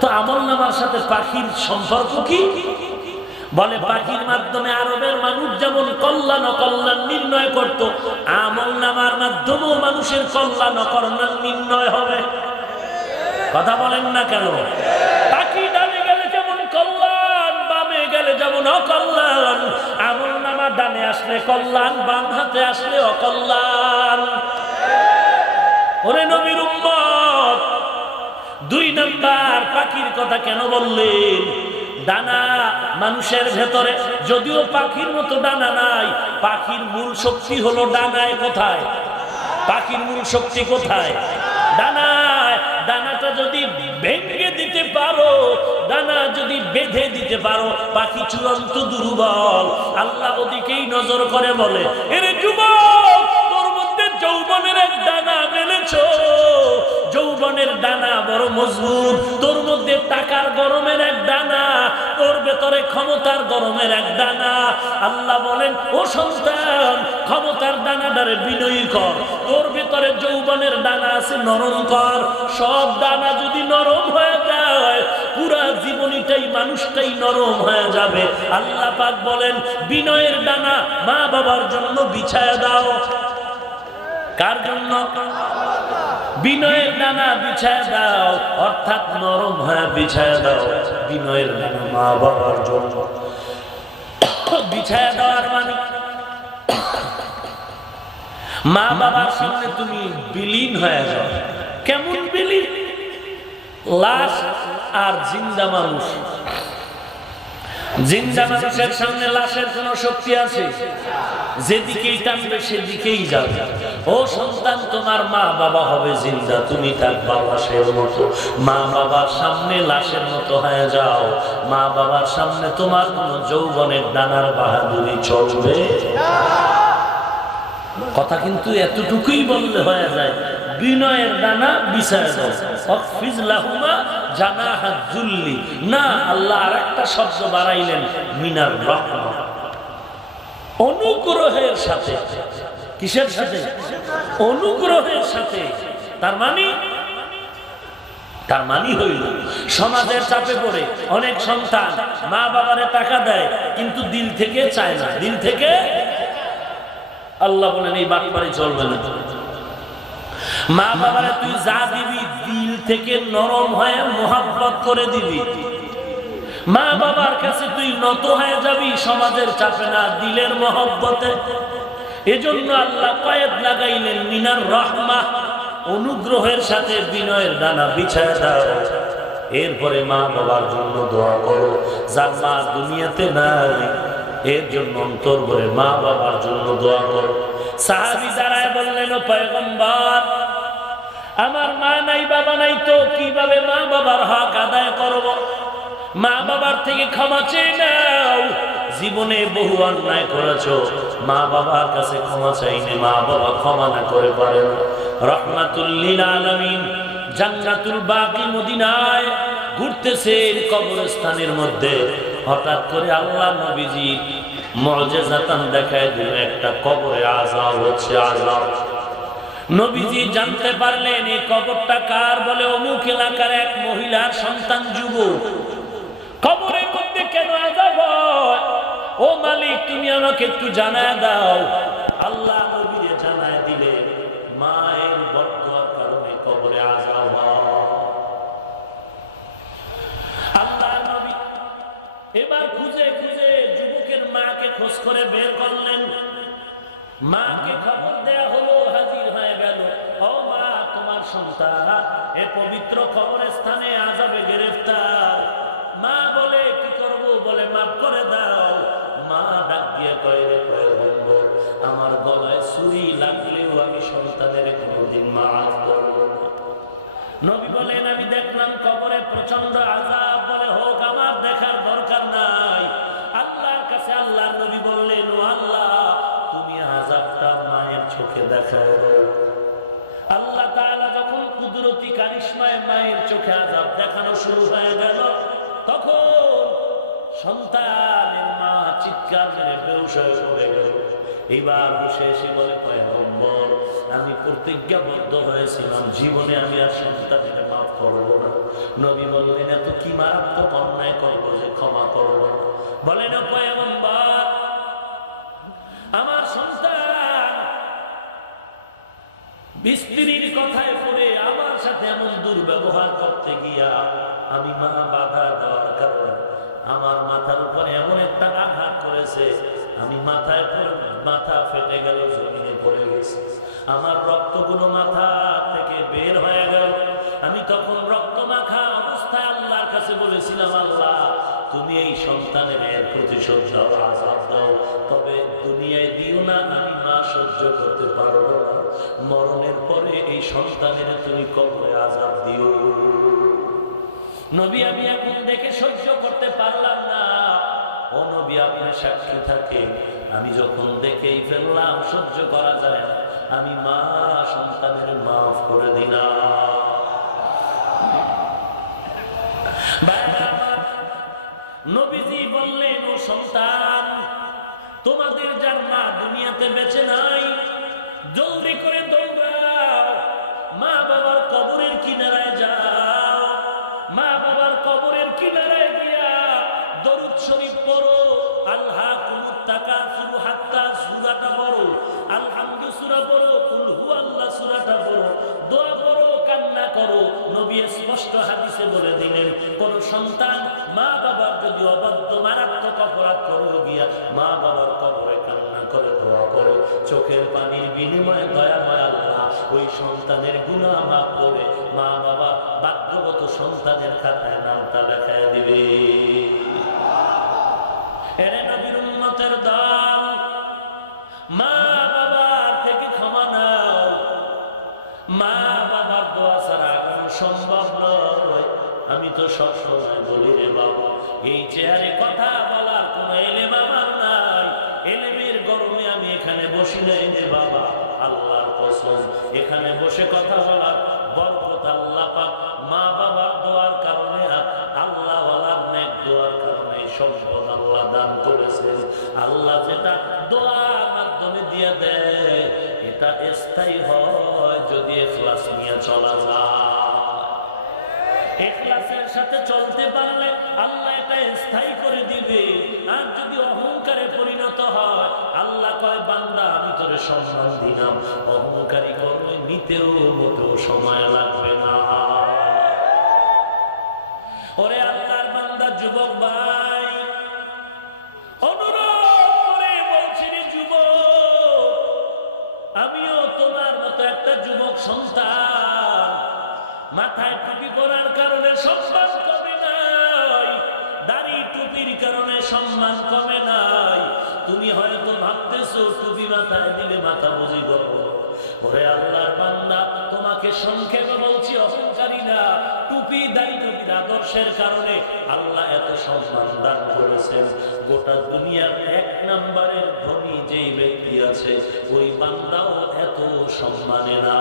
তো আমল নামার সাথে পাখির সম্পর্ক কি? বলে পাখির মাধ্যমে আরবের মানুষ যেমন কল্যাণ অকল্যাণ নির্ণয় করত, আমল নামার মাধ্যমেও মানুষের কল্যাণ অকল্যাণ নির্ণয় হবে। কথা বলেন না কেন? পাখি ডানে গেলে যেমন কল্যাণ, বামে গেলে যেমন অকল্যাণ। আমল নামা ডানে আসলে কল্যাণ, বাম হাতে আসলে অকল্যাণ। ওরে নবীর উম্মত, 2 নাম্বার পাখির কথা কেন বললেন? ডানা মানুষের ভেতরে যদিও পাখির মতো ডানা নাই, পাখির মূল শক্তি হলো ডানায়। কোথায়? পাখির মূল শক্তি কোথায়? ডানায়। ডানাটা যদি ভেঙে দিতে পারো, ডানা যদি বেঁধে দিতে পারো, পাখি চূড়ান্ত দুর্বল। আল্লাহ ওদিকেই নজর করে বলে, এরে যুবক, তোর মধ্যে যৌবনের এক ডানা মেলেছো। যৌবনের ডানা বড় মজবুত। তোর মধ্যে টাকার গরমের এক ডানা, তোর ভেতরে ক্ষমতার গরমের এক ডানা। আল্লাহ বলেন, ও সন্তান, ক্ষমতার ডানাটারে বিনয়ী কর। তোর ভেতরে যৌবনের ডানা আছে, নরম কর। সব ডানা যদি নরম হয়ে যায়, পুরা জীবনীটাই মানুষটাই নরম হয়ে যাবে। আল্লাহ পাক বলেন, বিনয়ের ডানা মা বাবার জন্য বিছায়া দাও। কার জন্য? বিনয়ের ডানা বিছায় দাও, অর্থাৎ নরম হয়ে বিছায় দাও। বিনয়ের ডানা মা বাবার জন্য বিছায় দেওয়ার মানে মা বাবার সামনে তুমি বিলীন হয়ে যাও। কেমন বিলীন? লাশ আর জিন্দা মানুষ। জিন্দা মানুষের সামনে লাশের কোন শক্তি আছে? যেদিকেই টানবে সেদিকেই যাবে। ও সন্তান, তোমার মা বাবা হবে জিন্দা, তুমি থাকবা লাশের মতো। মা বাবার সামনে লাশের মতো হয়ে যাও। মা বাবার সামনে তোমার কোন যৌবনের ডানার বাহাদুরি চলবে না। কথা কিন্তু এতটুকুই বললে হয়ে যায়, বিনয়ের ডানা বিছায় দাও। ওয়াকফিজ লাহুমা জানাহাদ যুল্লি। না, আল্লাহ আরেকটা শব্দ বাড়াইলেন, মিনার রাহমা, অনুগ্রহের সাথে। কিসের সাথে? অনুগ্রহের সাথে। তার মানে হইল সমাজের চাপে পড়ে অনেক সন্তান মা বাবারে টাকা দেয়, কিন্তু দিল থেকে চায় না। দিল থেকে। আল্লাহ বলেন, এই বাটপারি চলবে না। মা বাবারে তুই যা দিবি, দিল থেকে নরম হয়ে মোহাব্বত করে দিবি। মা বাবার কাছে তুই নত হয়ে যাবি, সমাজের চাপে না, দিলের মহব্বতে। এজন্য আল্লাহ কয়েদ লাগাইলেন, মিনার রহমা, অনুগ্রহের সাথে বিনয়ের ডানা বিছায় দাও। এরপরে মা বাবার জন্য দোয়া করো। যার মা দুনিয়াতে নাই, এর জন্য অন্তর ভরে মা বাবার জন্য দোয়া করো। সাহাবী দাঁড়ায় বললেন, ও পয়গম্বর, আমার মা নাই বাবা নাই, তো কিভাবে মা বাবার হক আদায় করব? মা বাবার থেকে ক্ষমা চেয়ে নাও। জীবনে বহু অন্যায় করেছো, মা বাবার কাছে ক্ষমা চাইনি, মা বাবা ক্ষমা না করে পারেন। রহমাতুল লিল আলামিন জান্নাতুল বাকি মদিনায় ঘুরতেছেন, কবরস্থানের মধ্যে হঠাৎ করে আল্লাহ নবীজি মুজিজাতান দেখায় দিলেন, একটা কবরে আযাব হচ্ছে। আযাব নবীজি জানতে পারলেন এই কবরটা কার, বলে অমুক এলাকার এক মহিলার সন্তান যুবক। কবরের মধ্যে কেন আযাব হয়? ও মালিক, তুমি আমাকে একটু জানায় দাও। আল্লাহ নবীকে জানায় দিলে মায়ের বদদুয়ার কারণে কবরে আযাব হয়। আল্লাহ নবী এবার খুঁজে খুঁজে যুবকের মাকে খোঁজ করে বের করলেন। মাকে খবর দেয়া হলো, হাজির হয়ে গেল। ও মা, তোমার সন্তান এ পবিত্র কবরস্থানে আযাবে গ্রেফতার। মা বলে কি করব? বলে মাফ করে দাও। মা ডাক দিয়ে কয়, রে পয়গম্বর, আমার গলায় ছুরি লাগলেও আমি সন্তানের কোনোদিন মাফ করব না। নবী বলেন, আমি দেখলাম কবরে প্রচন্ড আযাব, বলে হোক, আমার দেখার দরকার নাই। আল্লাহর কাছে আল্লাহর নবী বললেন, ও আল্লাহ, তুমি আযাবটা মায়ের চোখে দেখাও। আল্লাহ তাআলা যখন কুদরতি কারিশমায় মায়ের চোখে আযাব দেখানো শুরু হয়ে গেল, তখন সন্তানের মা চিৎকার মেরে বেহুশ হয়ে পড়ে গেল। এইবার বসে এসে বলে, পয়গম্বর, আমি প্রতিজ্ঞাবদ্ধ হয়েছিলাম জীবনে আমি আর সন্তানের মাফ করব না। নবী বললেন, এত কি মারাত্মক অন্যায় করবো যে ক্ষমা করব না? বলেন, পয়গম্বর, আমার সন্তান স্ত্রীর কথায় পড়ে আমার সাথে এমন দুর্ব্যবহার করতে গিয়া আমি মা বাধা দেওয়ার কারণে আমার মাথার উপরে এমন একটা আঘাত করেছে, আমি মাথা ফেটে গেল, জমিনে পড়ে গেছে। আমার রক্তগুলো মাথা থেকে বের হয়ে গেল। আমি তখন রক্ত মাখা অবস্থায় আল্লাহর কাছে বলেছিলাম, আল্লাহ, তুমি এই সন্তানের এর প্রতিশোধ দাও, আযাব দাও, তবে দুনিয়ায় দিও না, আমি মা সহ্য করতে পারবো না। মরণের পরে এই সন্তানের তুমি কবরে আযাব দিও। নবী, আমি এখন দেখে সহ্য করতে পারলাম না। ও নবী, আপনার সাক্ষী থাকে, আমি যখন দেখেই ফেললাম সহ্য করা যায় না, আমি মা সন্তানের মাফ করে দিলাম। নবীজি বললেন, ও সন্তান, তোমাদের যার মা দুনিয়াতে বেঁচে নাই, জলদি করে দৌড়াও, মা বাবার কবরের কিনারায় যাও। মা বাবার কবরের কিনারায় গিয়া দরুদ শরীফ পড়ো, আলহাকুমুত তাকাসুর হাত্তা সূরাটা পড়ো, আলহামদু সূরা পড়ো, কুল হুয়াল্লাহ সূরাটা পড়ো, দোয়া করো, কান্না করো। নবী স্পষ্ট হাদিসে বলে দিলেন, কোন সন্তান মা বাবার যদি অবাধ্য মারাত্মক অপরাধ করে গিয়া মা বাবার কবরে কান্না করে, দোয়া করে, চোখের পানির বিনিময়ে দয়াময় আল্লাহ ওই সন্তানের গুনাহ মাফ করে মা বাবা ভাগ্যবত সন্তানের খাতায় নামটা লেখায় দিবে। এরে নবীর উম্মতের দল, মা বাবার থেকে ক্ষমা নাও। মা বাবার দোয়া ছাড়া আগানো সম্ভব নয়। আমি তো সবসময় বলি, রে বাবা, এই চেহারে কথা বলার কোন এলেম আমার নাই। এলেমের গরমে আমি এখানে বসি নাই রে বাবা, আল্লাহর কসম, এখানে বসে কথা বলার বরকত আল্লাহ পাক মা বাবার দোয়ার কারণে, আল্লাহ ওয়ালার নেক দোয়ার কারণে সম্পদ আল্লাহ দান করেছেন। আল্লাহ যেটা দোয়ার মাধ্যমে দিয়ে দেয়, এটা স্থায়ী হয় যদি ইখলাস নিয়ে চলা যায়। ইখলাসের সাথে চলতে পারলে আল্লাহ এটা স্থায়ী করে দিবে। আর যদি অহংকারে পরিণত হয়, আল্লাহ কয়, বান্দা, আমি তোরে সম্মান দিলাম, অহংকারী করলে নিতেও মোটেও সময় লাগবে না। ওরে আল্লাহর বান্দা, যুবক ভাই, অনুরোধ করে বলছি, রে যুবক, আমিও তোমার মতো একটা যুবক সন্তান। মাথায় টুপি পরার কারণে সম্মান কমে নাই, দাড়ি টুপির কারণে সম্মান কমে নাই। তুমি হয়তো ভাবতেছো টুপি মাথায় দিলে মাথা বুঝি গর্ব। ওরে আল্লাহর বান্দা, তোমাকে সংক্ষেপে বলছি, অহংকারী না, টুপি দাড়ি টুপির আদর্শের কারণে আল্লাহ এত সম্মান দান করেছেন। গোটা দুনিয়ার 1 নম্বরের ধনী যেই ব্যক্তি আছে, ওই বান্দাও এত সম্মানে না।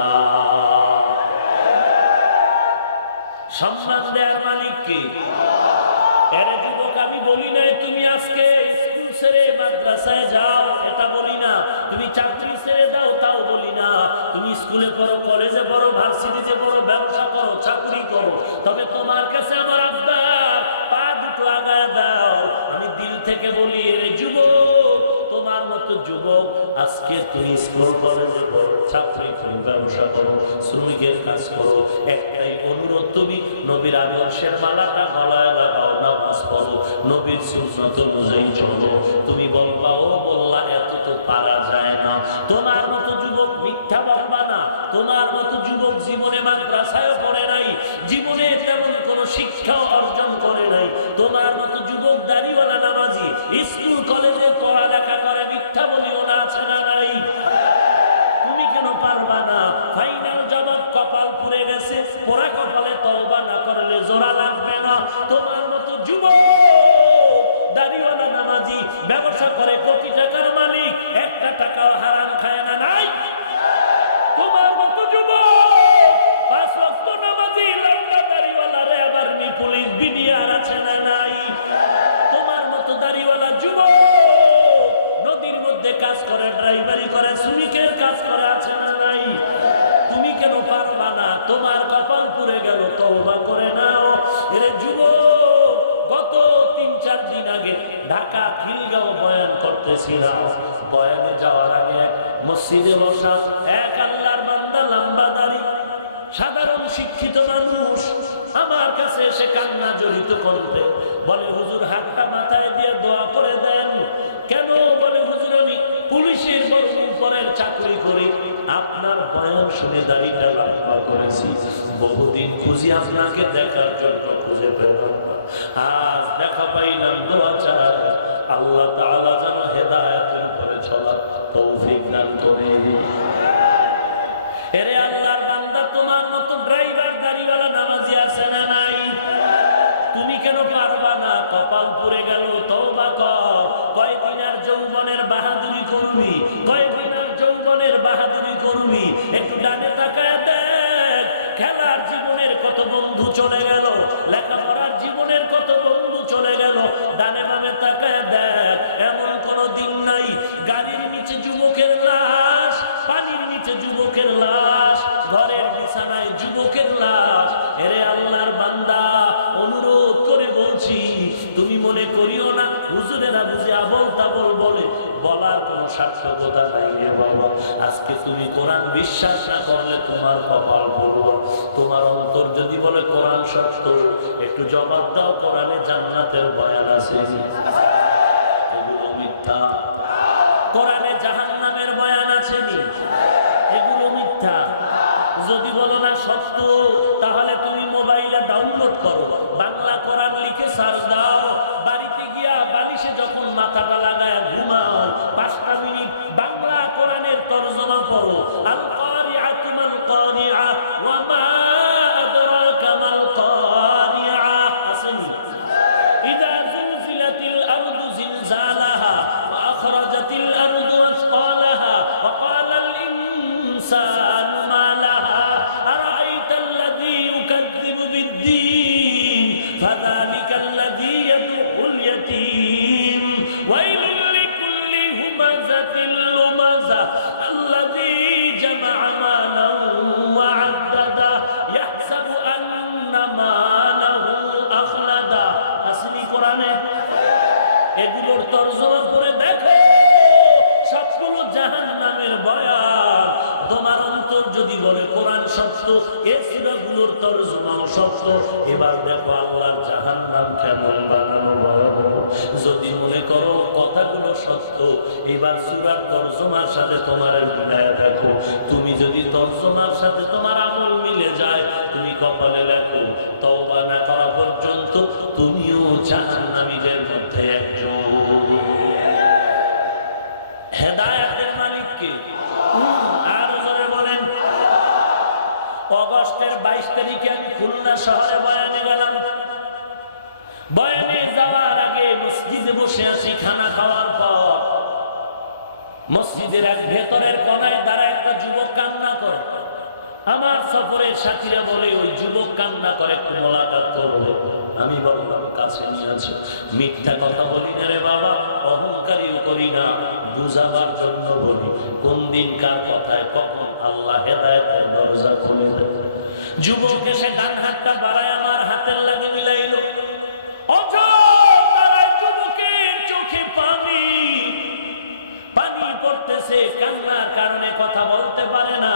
সম্মান দেওয়ার মালিক কে? এরে যুবক, আমি বলি নাই তুমি আজকে স্কুল ছেড়ে মাদ্রাসায় যাও, এটা বলি না। তুমি চাকরি ছেড়ে দাও, তাও বলি না। তুমি স্কুলে কলেজে পড়ো, ভার্সিটিতে পড়ো, ব্যবসা করো, চাকরি করো, তবে তোমার কাছে আমার আব্বা পা দুটো আগায় দাও। আমি দিল থেকে বলি, রে যুবক, তোমার মতো যুবক আজকে তুমি স্কুল কলেজে পড়ো, চাকরি করো, ব্যবসা করো, শ্রমিকের কাজ করো, একটাই অনুরোধ, তুমি নবীর আদর্শের মালাটা গলায় লাগাও, নামাজ পড়ো, নবীর সুন্নত অনুযায়ী চলো। তুমি বলবা, ও বললা, এত তো পারা যায় না। তোমার মতো যুবক মিথ্যা বলবা না। তোমার মতো যুবক জীবনে মাদ্রাসায় পড়ে নাই, জীবনে তেমন কোনো শিক্ষাও অর্জন করে নাই। তোমার মতো যুবক দাড়িওয়ালা নামাজি স্কুল কলেজে পড়ালেখা করে, মিথ্যা বলিও না, আছে না নাই? তুমি কেন পারবা না? ফাইনাল জবাব, কপাল পুড়ে গেছে, পোড়া কপালে তওবা না করলে জোড়া লাগবে না। তোমার মতো যুবক দাড়িওয়ালা নামাজি ব্যবসা করে, কোটি টাকার মালিক, একটা টাকাও হারাম খায় না, নাই? তোমার মতো যুবক 5 ওয়াক্ত নামাজি, লম্বা দাড়িওয়ালা র্যাব, আর্মি, পুলিশ, বিডিআর, আছে না নাই? তোমার মতো দাড়িওয়ালা যুবক নদীর মধ্যে কাজ করে, ড্রাইভারি করে, শ্রমিকের কাজ করে, আছে না নাই? তুমি কেন পারবা না? তোমার কপাল পুড়ে গেল, তওবা করে নাও। এরে যুবক, গত 3-4 দিন আগে ঢাকা খিলগাঁও বয়ান করতেছিলাম। বয়ানে যাওয়ার আগে এক মসজিদে বসা এক আল্লাহর বান্দা, লম্বা দাড়ি, সাধারণ শিক্ষিত মানুষ আমার কাছে এসে কান্না জড়িত করতে বলে, হুজুর হাতটা মাথায় দিয়ে দোয়া করে দেন। কেন? বলে, হুজুর আমি পুলিশের বড় উপরের চাকরি করি, আপনার বয়ান শুনে দাড়িটা লম্বা করেছি, বহুদিন খুঁজি আপনাকে দেখার জন্য, খুঁজে পেলাম না, আজ দেখা পাইলাম, দোয়া চাই আল্লাহ তাআলা যেন হেদায়েতের উপরে চলার তৌফিক দান করে। এরে আল্লাহর বান্দা, তোমার মতো ড্রাইভার গাড়িওয়ালা নামাজি আছে না নাই? তুমি কেন পারবা না? কপাল পুড়ে গেল, তওবা কর। কয়দিন আর যৌবনের বাহাদুরি করবি? কয়দিন আর যৌবনের বাহাদুরি করবি? একটু ডানে তাকায় দেখ, খেলার জীবনের কত বন্ধু চলে গেল, লেখাপড়ার জীবনের কত বন্ধু চলে গেল। ডানে বামে তাকায় দেখ, এমন কোনো দিন নাই গাড়ির নিচে যুবকের লাশ, পানির নিচে যুবকের লাশ, ঘরের বিছানায় যুবকের লাশ। এরে আল্লাহর বান্দা, অনুরোধ করে বলছি, তুমি মনে করিও না হুজুরেরা বুঝে আবল তাবল বলে, বলার কোনো সার্থকতা নাই রে বাবা। আজকে তুমি কোরআন বিশ্বাস না করলে তোমার কপাল বলবো। তোমার অন্তর যদি বলে কোরআন সত্য, একটু জবাব দাও, কোরআনে জান্নাতের বয়ান আছে, এগুলো মিথ্যা। কোরআনে জাহান্নামের বয়ান আছে নি, এগুলো মিথ্যা। যদি বলো না সত্য, তাহলে তুমি মোবাইলে ডাউনলোড করো, বাংলা কোরআন লিখে সার্চ দাও, বাড়িতে গিয়া বালিশে যখন মাথাটা লাগায় ঘুমাও, 5টা মিনিট বাংলা কোরআনের তরজমা পড়ো। আল কারিআতু মাল কারিআ ওয়া মা আদরাকা মাল কারিআ, আসেনি? ইযা যুলজিলাতিল আরদু জিলজালাহা ওয়া আখরাজাতিল আরদু আসকালাহা ওয়া ক্বালাল ইনসানু মা লাহা আরাআইতাল্লাযী ইউকাযযিবু বিদ্দীন ফাযালিকাল্লাযী ইয়াদউল ইয়াতীম ওয়াইলুল লিকুল্লি হুমাযাতিল লুমাযা আল্লাযী জামা'a মালান ওয়া 'আদ্দাদা ইয়াহসাবু আন্না মালাহু আখলাদা। আসলি কোরআনে এগুলোর তরজমা করে দেখো, সবগুলো জাহান্নামের বয়ান। তোমার অন্তর যদি বলে কোরআন সত্য, এই সূরাগুলোর তরজমাও সত্য, এবার দেখো আল্লাহর জাহান্নাম কেমন বানানো ভয়াবহ। যদি মনে করো কথাগুলো সত্য, এবার সূরার তরজমার সাথে তোমার মিলায়া দেখো। তুমি যদি তরজমার সাথে তোমার আমল মিলে যায়, তুমি কপালে লেখো, তওবা না করা পর্যন্ত তুমিও জাহান্নামীদের মধ্যে একজন। হেদায়েতের মালিক কে? আর জোরে বলেন। অগস্টের 22 তারিখে আমি খুলনা শহরে বয়ানে গেলাম। বয়ানে যাওয়ার আগে মসজিদে বসে আছি, খানা খাওয়ার পর মসজিদের এক ভেতরের কোনায় দাঁড়ায় একটা যুবক কান্না করে। আমার সফরের সাথীরা বলে ওই যুবক কান্না করে, একটু মোলাকাত করবো। আমি বললাম কাছে নিয়ে আছো, মিথ্যা কথা বলি না রে বাবা, অহংকারীও করি না, বুঝাবার জন্য বলি কোন দিন কার কথায় কখন আল্লাহ হেদায়েতের দরজা খুলে দেয়। যুবক এসে ডান হাতটা বাড়ায় আমার হাতের লাগে মিলাইল, যুবকের চোখে পানি পানি পড়তেছে, কান্নার কারণে কথা বলতে পারে না।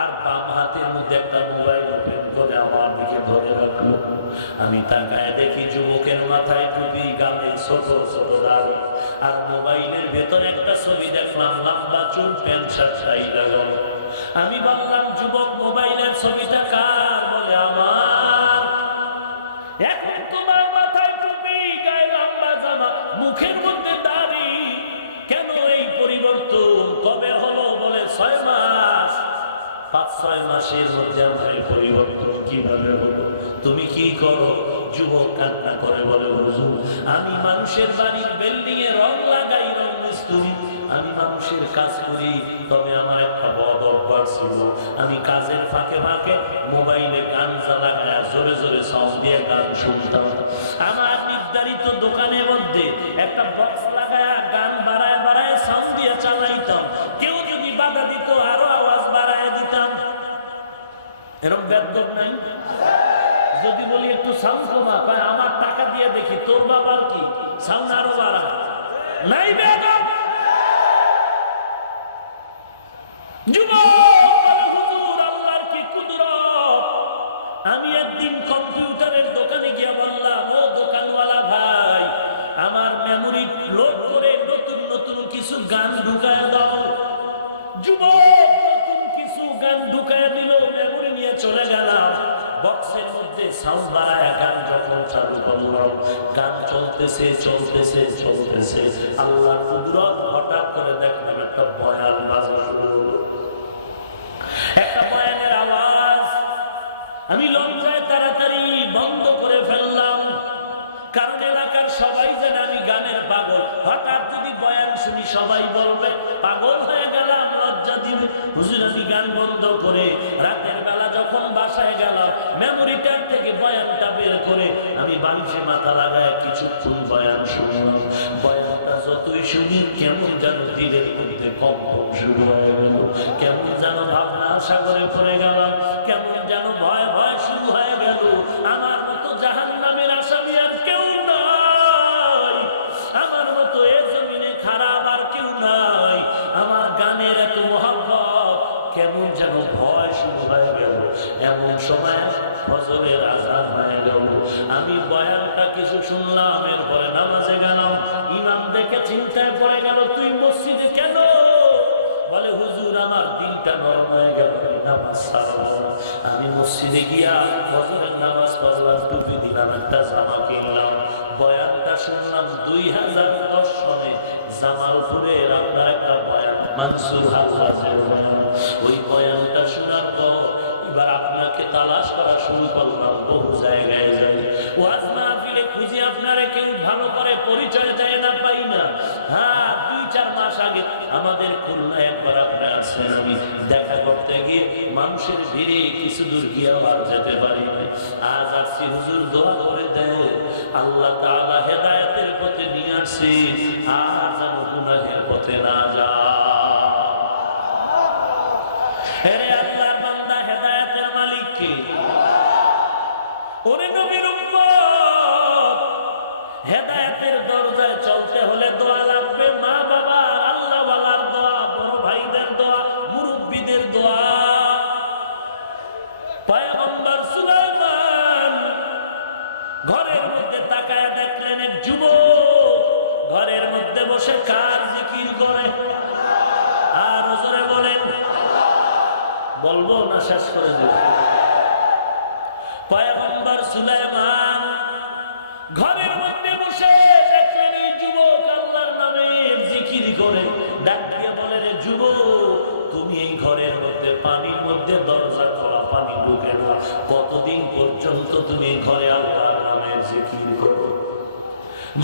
আর বাম হাতের মধ্যে একটা মোবাইল ওপেন করে আমার দিকে ধরে রাখলো। আমি তাকায় দেখি যুবকের মাথায় টুপি, গালে ছোট ছোট দাড়ি, আর মোবাইলের ভেতরে একটা ছবি দেখলাম, লম্বা চুল, প্যান্ট শার্ট টাই লাগানো। আমি বললাম যুবক মোবাইলের ছবিটা কার? বলে আমার। এখন তোমার মাথায় টুপি, গায়ে লম্বা জামা, মুখের মধ্যে দাড়ি, কেন এই পরিবর্তন? কবে হলো? বলে 6 মাস। 5-6 মাসের মধ্যে আমার এই পরিবর্তন কিভাবে হলো? তুমি কি করো? যুবক কান্না করে বলে হুজুর, আমি মানুষের বাড়ির বিল্ডিং এ রং লাগাই, রং মিস্ত্রি, আমি মানুষের কাজ করি। তবে আমার একটা বদ অভ্যাস ছিল, আমি কাজের ফাঁকে ফাঁকে মোবাইলে গান লাগায় জোরে জোরে সাউন্ড দিয়ে গান শুনতাম। আমার নির্ধারিত দোকানের মধ্যে একটা বক্স লাগায় গান বাড়ায় বাড়ায় সাউন্ড দিয়ে চালাইতাম। কেউ যদি বাধা দিত আরো আওয়াজ বাড়ায় দিতাম। এরকম বেদব নাই? যদি বলি একটু সাউন্ড কমা, কয় আমার টাকা দিয়ে দেখি, তোর বাবার কি সাউন্ড আরো বাড়া নাই? বেদব হুজুর আল্লাহর কি কুদরত। আমি একদিন কম্পিউটারের দোকানে গিয়ে বললাম, ও দোকানওয়ালা ভাই, আমার মেমোরি লোড করে নতুন নতুন কিছু গান ঢুকায় দাও। যুবক নতুন কিছু গান ঢুকায় দিল, মেমোরি নিয়ে চলে গেলাম। বক্সের মধ্যে সাউন্ড বাড়ায় গান যখন চালু করলাম, গান চলতেছে চলতেছে চলতেছে, আল্লাহর কুদরত, হঠাৎ করে দেখলাম একটা বয়ান বাজা শুরু হলো, একটা বয়ানের আওয়াজ। আমি লজ্জায় তাড়াতাড়ি বন্ধ করে ফেললাম, কারণ এলাকার সবাই জানে আমি গানের পাগল। হঠাৎ যদি বয়ান শুনি সবাই বলবে পাগল হয়ে গেলাম, লজ্জা দিবে। হুজুর আমি গান বন্ধ করে রাতের বেলা যখন বাসায় গেলাম, মেমোরিটার থেকে বয়ানটা বের করে আমি বালিশে মাথা লাগায় কিছুক্ষণ বয়ান শুনলাম। বয়ানটা যতই শুনি কেমন যেন দিলের মধ্যে কম্পন শুরু হয়ে গেল, কেমন যেন ভাবনা সাগরে পড়ে গেলাম, কেমন যেন ভয় ভয় শুরু হয়ে গেল। আমার মতো জাহান্নামের আসামি আর কেউ নাই, আমার মতো এ জমিনে খারাপ আর কেউ নাই। আমার গানের এত মহব্বত, কেমন যেন ভয় শুরু হয়ে গেল। এমন সময় ফজরের আযান হয়ে গেল। আমি বয়ানটা কিছু শুনলাম, এরপরে নামাজে গেলাম। ইমাম দেখে চিন্তায় পড়ে গেল, তুই মসজিদে কেন? বলে হুজুর আমার দিনটা নরম হয়ে গেল, নামাজ ছাড়লাম। আমি মসজিদে গিয়া ফজরের নামাজ পড়লাম, টুপি দিলাম, একটা জামা কিনলাম। বয়ানটা শুনলাম 2010 সনে জামালপুরের আপনার একটা বয়ান, মানসুর হাল্লাজের বয়ান। ওই বয়ানটা শোনার পর এবার আপনাকে তালাশ করা শুরু করলাম, বহু জায়গায় যাই, ওয়াজ মাহফিলে খুঁজি, আপনারে কেউ ভালো করে পরিচয় দেয় না, পাই না। হ্যাঁ 2-4 মাস আগে আমাদের খুলনায় একবার আপনি আসছেন, আমি দেখা করতে গিয়ে মানুষের ভিড়ে কিছু দূর গিয়ে আবার যেতে পারি না। আজ আসছি, হুজুর দোয়া করে দেয় আল্লাহ তাআলা হেদায়েতের পথে নিয়ে আসছি, আর যেন গুনাহের পথে না যায়। আল্লাহর বান্দা, হেদায়েতের মালিক কে? ওরে নবীর উম্মত, হেদায়েতের দরজায় চলতে হলে দোয়া লাগবে, মা বাবা, আল্লাহ ওয়ালার দোয়া, বড় ভাইদের দোয়া, মুরব্বিদের দোয়া। পয়গম্বর সুলাইমান ঘরের মধ্যে তাকায় দেখলেন এক যুবক ঘরের মধ্যে বসে কার জিকির করে। আর জোরে বলেন, বলবো না শেষ করে দেব? পয়গম্বর সুলাইমান ঘরের মধ্যে বসে দেখলেন এই যুবক আল্লাহর নামের জিকির করে। ডাক দিয়ে বলে, রে যুবক, তুমি এই ঘরের মধ্যে পানির মধ্যে দরজা খোলা, পানি ঢুকে না, কতদিন পর্যন্ত তুমি এই ঘরে আল্লাহর নামের জিকির করো?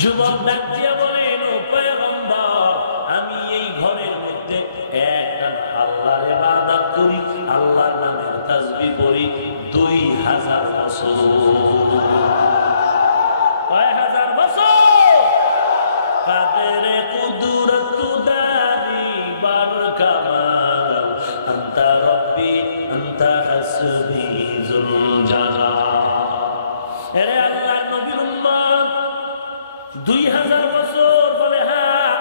যুবক ডাক দিয়ে বলেন, ও পয়গম্বর, আমি এই ঘরের মধ্যে একটা আল্লাহর ইবাদত করি, আল্লাহর নামে কামাল আনতা রব্বি আনতা হাসবি যুল জালাল। এরে আল্লাহর নবীর উম্মত 2000 বছর বলে হ্যাঁ,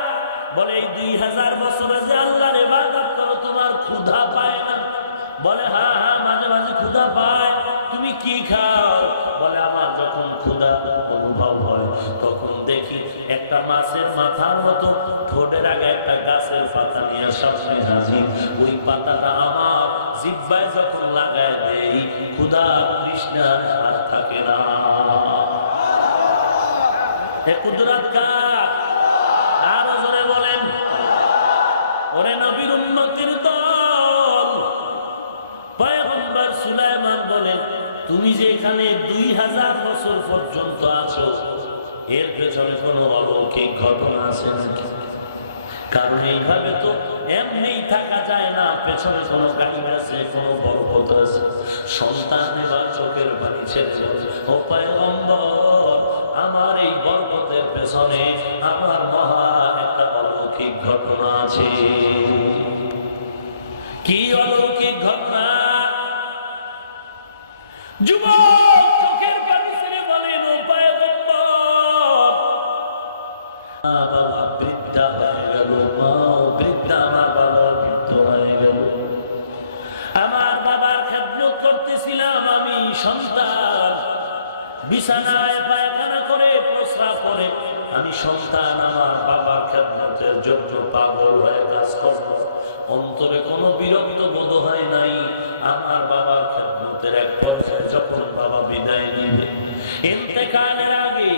বলে এই 2000 বছরে যে আল্লাহর ইবাদত করো তোমার ক্ষুধা পায় না? বলে হ্যাঁ হ্যাঁ মাঝে মাঝে ক্ষুধা পায়। তুমি কি খাও? বলে আমার যখন ক্ষুধা অনুভব হয় তখন দেখি একটা মাছের মাথার মতো ঠোঁটের আগে একটা গাছের পাতা নিয়ে সামনে হাজির, ওই পাতাটা আমার জিহ্বায় যখন লাগায় দেই ক্ষুধা তৃষ্ণা আর থাকে না। এ কুদরত কার? আরো জোরে বলেন। ওরে নবীর উম্মতের দল, পয়গম্বর সুলাইমান বলেন তুমি যে এখানে 2000 বছর পর্যন্ত আছো এর পেছনে কোনো অলৌকিক ঘটনা আছে নাকি? কারণ এইভাবে তো এমনি থাকা যায় না, পেছনে কোনো কাহিনী আছে, কোনো বরকত আছে। সন্তান এবার চোখের পানি ছেড়ে, ও পয়গম্বর আমার এই বরকতের পেছনে আমার মহা একটা অলৌকিক ঘটনা আছে। কি অলৌকিক ঘটনা? যুবক চোখের পানি ছেড়ে বলেন, ও পয়গম্বর বাবা বৃদ্ধা হয়ে গেল, মা বৃদ্ধা, আমার বাবা বৃদ্ধ হয়ে গেল। আমার বাবার খেদমত করতেছিলাম আমি সন্তান, বিছানায় পায়খানা করে প্রস্রাব করে আমি সন্তান আমার বাবার খেদমতের জন্য পাগল হয়ে কাজ করব। অন্তরে কোনো বিরক্ত বোধ হয় নাই। আমার বাবার খেদমতের এক পর্যায়ে যখন বাবা বিদায় নিবে, ইন্তেকালের আগে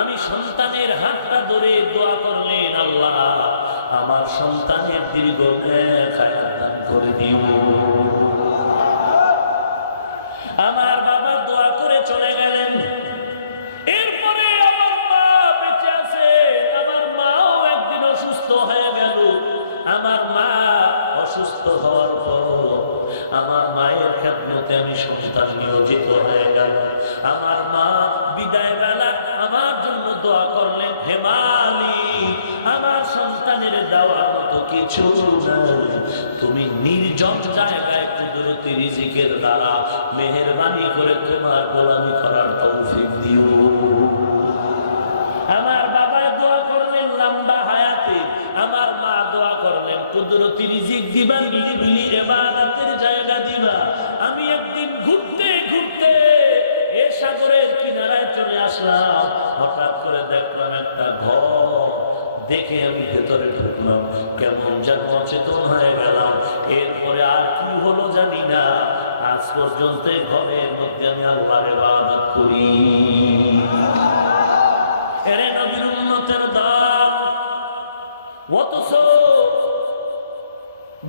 আমি সন্তানের হাতটা ধরে দোয়া করলেন, আল্লাহ আমার সন্তানের দীর্ঘ হায়াত দান করে দিও। আমার বাবা দোয়া করে চলে গেলেন। এরপরে আমার মা বেঁচে আছে, আমার মাও একদিন অসুস্থ হয়ে গেল। আমার মা অসুস্থ হওয়ার পর আমার মায়ের খেদমতে আমি সন্তান নিয়োজিত হয়ে গেল। আমার মা বিদায় বেলা আমার জন্য দোয়া করলেন, হে মালিক আমার সন্তানের দেওয়ার মতো কিছু নাই, তুমি নির্জন জায়গায় কুদরতি রিজিকের দ্বারা মেহেরবানি করে তোমার গোলামি করার তৌফিক দিও। আমার বাবা দোয়া করলেন লম্বা হায়াতে, আমার মা দোয়া করলেন কুদরতি রিজিক দিবা, নিরিবিলি ইবাদতের জায়গা দিবা। আমি একদিন ঘুরতে ঘুরতে এ সাগরের কিনারায় চলে আসলাম, হঠাৎ করে দেখলাম একটা ঘর, দেখে আমি ভেতরে ঢুকলাম, কেমন যেন অচেতন হয়ে গেলাম। এরপরে আর কি হলো জানি না, আজ পর্যন্ত ঘরের মধ্যে আমি আল্লাহর ইবাদত করি। এরে নবীর উম্মতের দল, অথচ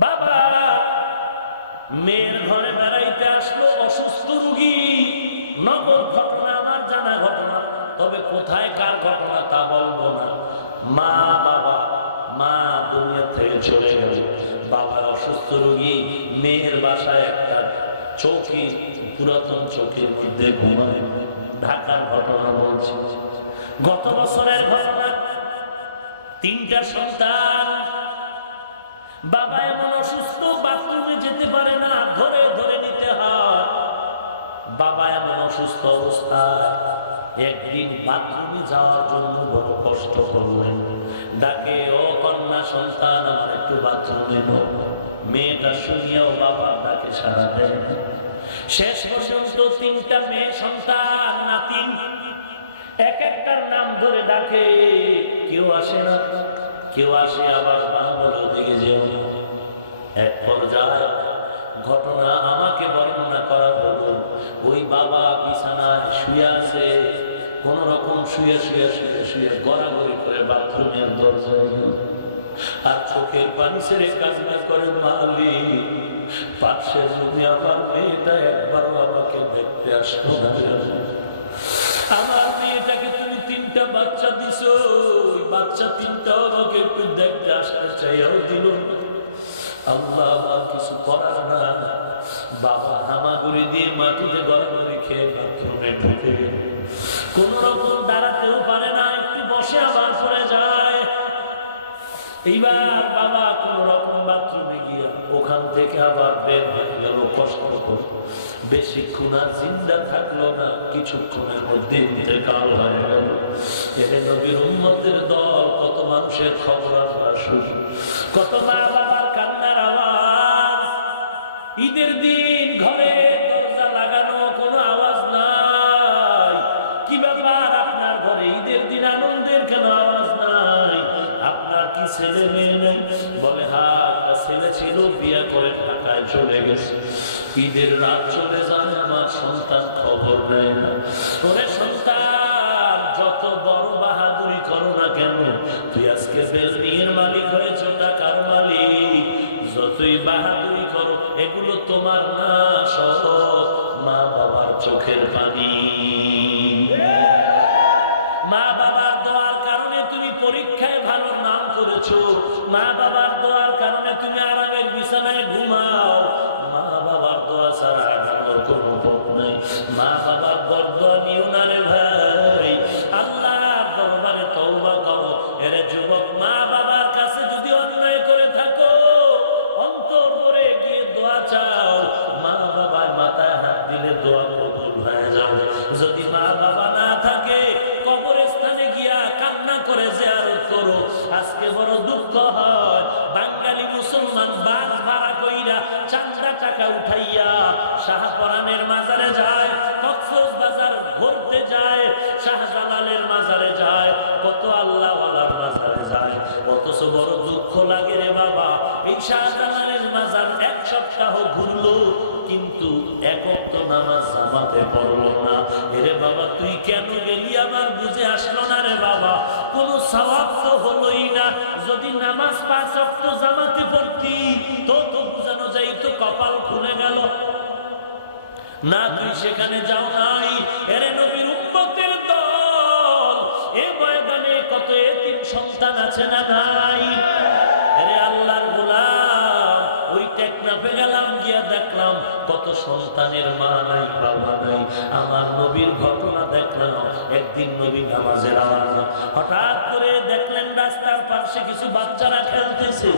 বাবা মেয়ের ঘরে বেড়াইতে আসলো অসুস্থ রোগী। নগর ঘটনা, আমার জানা ঘটনা, তবে কোথায় কার ঘটনা তা বলবো না। মা বাবা, মা দুনিয়া থেকে চলে গেল, বাবা অসুস্থ রোগী, মেয়ের বাসায় একটা চৌকি, পুরাতন চৌকির মধ্যে ঘুমায়। ঢাকার ঘটনা বলছি, গত বছরের ঘটনা। 3টা সন্তান, বাবা এমন অসুস্থ বাথরুমে যেতে পারে না, ধরে ধরে নিতে হয়। বাবা এমন অসুস্থ অবস্থায় একদিন বাথরুমে যাওয়ার জন্য বড় কষ্ট করলেন। ডাকে, ও কন্যা সন্তান আমার একটু বাথরুমে নাও। মেয়েটা শুনিয়াও বাবার ডাকে সাড়া দেয়। শেষ পর্যন্ত 3টা মেয়ে সন্তান, নাতিন, এক একটার নাম ধরে ডাকে, কেউ আসে না। কেউ আসে, আবার মা বলে ওদিকে যেও। এক পর্যায়ে ঘটনা আমাকে বর্ণনা করা হলো, ওই বাবা বিছানায় শুয়ে আছে, কোন রকম শুয়ে শুয়ে শুয়ে শুয়ে গড়াগড়ি করে বাথরুমের দরজায়, আর চোখের পানি ছেড়ে কান্না করে, মালিক পাশের রুমে আমার মেয়েটা একবার আমাকে দেখতে আসতো না। আমার মেয়েটাকে তুমি 3টা বাচ্চা দিছো, ওই বাচ্চা 3টাও আমাকে একটু দেখতে আসতে চাইও দিল। আল্লাহ আমার কিছু করার না। বাবা হামাগুড়ি দিয়ে মাটিতে গড়াগড়ি খেয়ে বাথরুমে ঢুকে গেল। কোন রকম দাঁড়াতেও পারে না, একটু বসে আবার পড়ে যায়। এইবার বাবা কোন রকম বাথরুমে ওখান থেকে আবার বের হয়ে গেল কষ্ট করে, বেশিক্ষণ আর জিন্দা থাকলো না, কিছুক্ষণের মধ্যে ইন্তেকাল হয়ে গেল। এতে নবীর উম্মতের দল, কত মানুষের খবর আমরা শুনি, কত মা বাবার কান্নার আওয়াজ। ঈদের দিন ঘরে দরজা লাগানো, কোনো আওয়াজ নাই। কি ব্যাপার আপনার ঘরে ঈদের দিন আনন্দের কেন আওয়াজ নাই? আপনার কি ছেলে মেয়ে নেই? বলে হ্যাঁ, একটা ছেলে ছিল, বিয়ে করে ঢাকায় চলে গেছে। ঈদের রাত চলে যায়, আমার সন্তান খবর নেয় না। ওরে সন্তান, যত বড় বাহাদুরি করো না কেন, তুই আজকে বিল্ডিংয়ের মালিক হয়েছ, টাকার মালিক। যতই বাহাদুরি করো, এগুলো তোমার না, সব মা বাবার চোখের পানি। মা বাবার দোয়ার কারণে তুমি পরীক্ষায় ভালো নাম করেছো, মা বাবার দোয়ার কারণে তুমি আরামের বিছানায় ঘুমাও। মা বাবার দোয়া ছাড়া আগানোর কোনো পথ নাই। মা বাবার বরদোয়া নিও না রে ভাই, আল্লাহর দরবারে তওবা করো। এরে যুবক, মা বাবার কাছে যদি অন্যায় করে থাকো, অন্তর করে গিয়ে দোয়া চাও। মা বাবার মাথায় হাত দিলে দোয়া কবুল হয়ে যাবে। যদি মা বাবা না থাকে, কবরস্থানে গিয়া কান্না করে জিয়ারত করো। আজকে বড় দুঃখ হয়, বাঙালি মুসলমান বাস ভাড়া কইরা চান্দা টাকা উঠাইয়া শাহপরানের মাজারে যায়, কক্সবাজার ঘুরতে যায়, শাহজালালের মাজারে যায়, কত আল্লাহওয়ালার মাজারে যায়। অথচ বড় দুঃখ লাগে রে বাবা, এই শাহজালালের মাজার এক সপ্তাহ ঘুরলো, কিন্তু এক ওয়াক্ত নামাজ জামাতে পড়লো না। এরে বাবা, তুই কেন গেলি? আমার বুঝে আসলো না রে বাবা। কোনো সওয়াব তো হলোই না। যদি নামাজ 5 ওয়াক্ত জামাতে পড়তি, তো বুঝানো যাইতো কপাল খুলে গেল। না, তুই সেখানে যাও নাই। এরে নবীর উম্মতের দল, এ ময়দানে কত এতিম সন্তান আছে না নাই? এরে আল্লাহর গোলাম, ওই টেকনাফে গেলাম, গিয়া দেখলাম কত সন্তানের মা নাই, বাবা নাই। আমার নবীর ঘটনা দেখলাম। একদিন নবী নামাজের আওয়াজ, হঠাৎ করে দেখলেন রাস্তার পাশে কিছু বাচ্চারা খেলতেছে।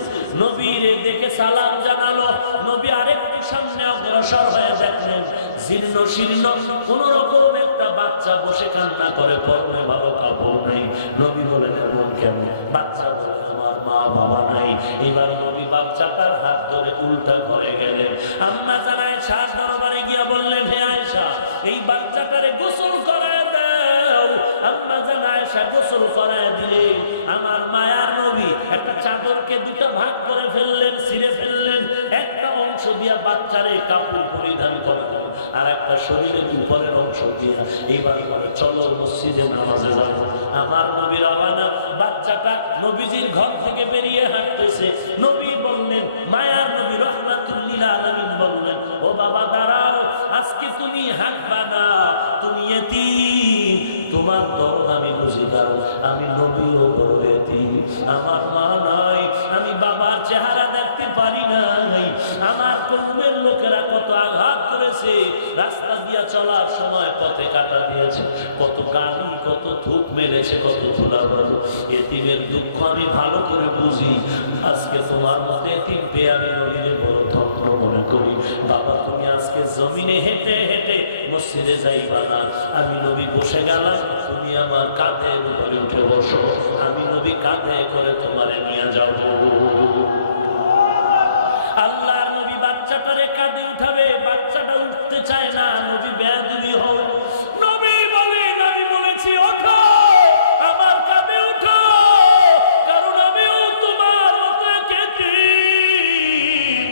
নবীর দেখে সালাম জানালো। নবী আরেকটু সামনে অগ্রসর হয়ে দেখলেন জীর্ণ শীর্ণ কোন রকম একটা বাচ্চা বসে কান্না করে, পরনে ভালো কাপড় নেই। নবী বলেন এমন কেন? বাচ্চা বলে আমার মা বাবা নাই। এবার নবী বাচ্চাটার হাত ধরে উল্টা করে গেলেন। আম্মা জান আয়েশা দরবারে গিয়া বললেন, হে আয়েশা, এই বাচ্চাটারে গোসল করায় দাও। আম্মা জান আয়েশা গোসল করায় দিলেন। আমার মায়ার নবী একটা চাদরকে দুটা ভাগ করে ফেললেন, ছিঁড়ে ফেললেন। একটা অংশ দিয়া বাচ্চারে কাপড় পরিধান করালেন, আর একটা শরীরের উপরের অংশ দিয়া এইবার বলে চলো মসজিদে নামাজে যাবো। আমার নবী রওনা। বাচ্চাটা নবীজির ঘর থেকে বেরিয়ে হাঁটতেছে। নবী বললেন, মায়ার নবী রাহমাতুল্লিল আলামিন বললেন, ও বাবা দাঁড়াও, আজকে তুমি হাঁটবা না, তুমি এতিম। তোমার দরদ আমি বুঝি না, আমি নবীর ওপর এতিম। আমার মা নাই, আমি বাবার চেহারা দেখতে পারি নাই। আমার কওমের লোকেরা কত আঘাত করেছে, রাস্তা দিয়া চলার সময় পথে কাটা দিয়েছে, কত গালি, কত থুপ মেরেছে, কত ধুলাবালু। এতিমের দুঃখ আমি ভালো করে বুঝি। আজকে তোমার মতো এতিম পেয়ে আমি নবীরে বড় ধন্য মনে করি। বাবা, তুমি আজকে জমিনে হেঁটে হেঁটে মসজিদে যাইবা না। আমি নবী বসে গেলাম, তুমি আমার কাঁধের উপরে উঠে বসো, আমি নবী কাঁধে করে তোমারে নিয়ে যাব। আল্লাহর নবী বাচ্চাটারে কাঁধে উঠাবে, বাচ্চাটা উঠতে চায় না। নবী বেয়াদবি হও। নবী বলেন, আমি বলেছি ওঠো, আমার কাঁধে উঠো, কারণ আমিও তোমার মতো এতিম।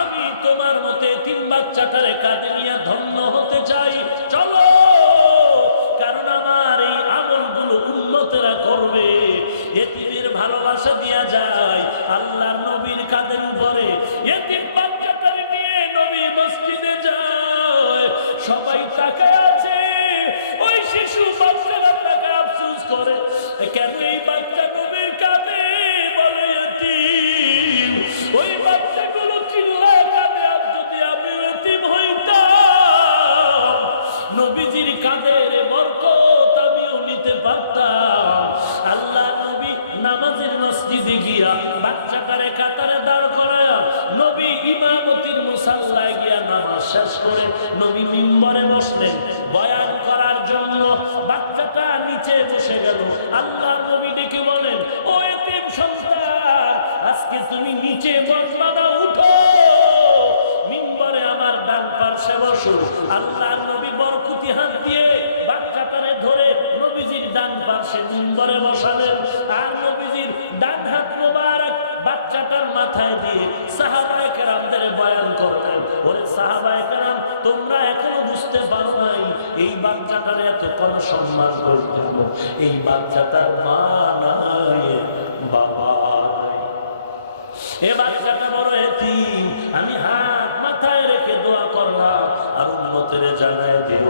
আমি তোমার মতো এতিম বাচ্চাটারে কাঁধে নিয়ে ধন্য হতে চাই। চলো, কারণ আমার এই আমলগুলো উম্মতেরা করবে। এতিমের ভালোবাসা দিয়া যায়। শেষ করে নবী মিম্বরে বসলেন বয়ান করার জন্য। বাচ্চাটা নিচে বসে গেল। আল্লাহ নবী ডেকে বলেন, ও এতিম সন্তান, আজকে তুমি নিচে বসবা না, উঠো মিম্বরে আমার ডান পাশে বসো। আল্লাহ নবী বরকতি হাত দিয়ে বাচ্চাটারে ধরে নবীজির ডান পাশে মিম্বরে বসালেন। আর নবীজির ডান হাত মোবারক বাচ্চাটার মাথায় দিয়ে সাহাবায়ে কেরামদের বয়ান করলেন। ওরে সাহাবায়ে কেরাম, তোমরা এখনো বুঝতে পারো নাই এই বাচ্চাটার এত কম সম্মান করতেন। এই বাচ্চাটার মা নাই, বাবা নাই। এ বাচ্চাটা বড় এতিম। আমি হাত মাথায় রেখে দোয়া করলাম আর উম্মতের জানায় দেব,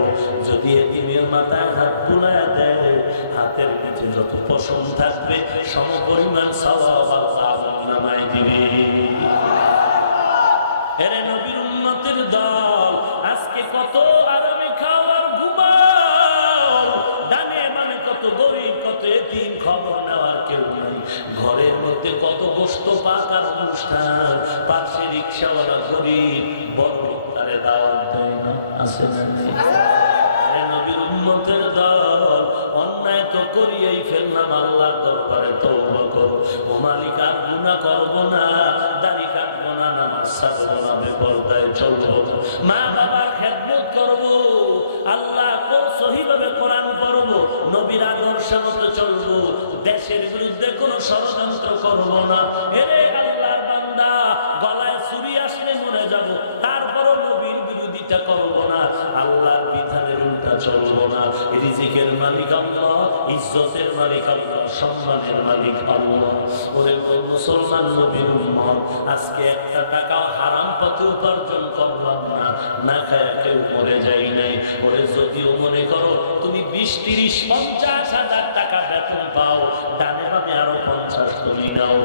যদি এতিমের মাথায় হাত বুলায় দেয়, হাতের নিচে যত পশম থাকবে সমপরিমাণ সওয়াব আল্লাহ নামায় দিবে। এরে নবীর উম্মতের দল, আজকে কত আরামে খাও আর ঘুমাও, ডানে মানে কত গরিব, কত এতিম, খবর নেওয়ার কেউ নাই। ঘরের মধ্যে কত গোশত পাকার অনুষ্ঠান, পাশে রিক্সাওয়ালা গরিব বড় তারে দাওয়াত দেয় না, আছে না? নবীর উম্মতের দল, অন্যায় তো করিয়েই ফেললাম, আল্লাহর দরবারে তওবা করো। ও মালিক, আর গুনাহ করব না, দাড়ি কাটবো না, নামাজ ছাড়বো না, বেপরদায় চলবো, মা বাবার খেদমত করব, আল্লাহ সহিভাবে কোরআন পড়ব, নবীর আদর্শ মতো চলবো, দেশের বিরুদ্ধে কোনো ষড়যন্ত্র করব না। এরে আল্লাহর বান্দা, গলায় ছুরি আসলে মরে যাব, তারপরও নবীর বিরোধিতা করব না, আল্লাহর বিধানের উল্টা চলবো না। রিজিকের মালিক আল্লাহ, ইজ্জতের মালিক আল্লাহ, সম্মানের মালিক আল্লাহ। ওরে মুসলমান নবীর উম্মত, আজকে একটা টাকাও হারাম পথে উপার্জন করলাম না, না খায় কেউ মরে যাই নাই। ওরে যদিও মনে করো তুমি 20, 30, 50 হাজার টাকা বেতন পাও, ডানে বামে আরো 50 তুমি নাও।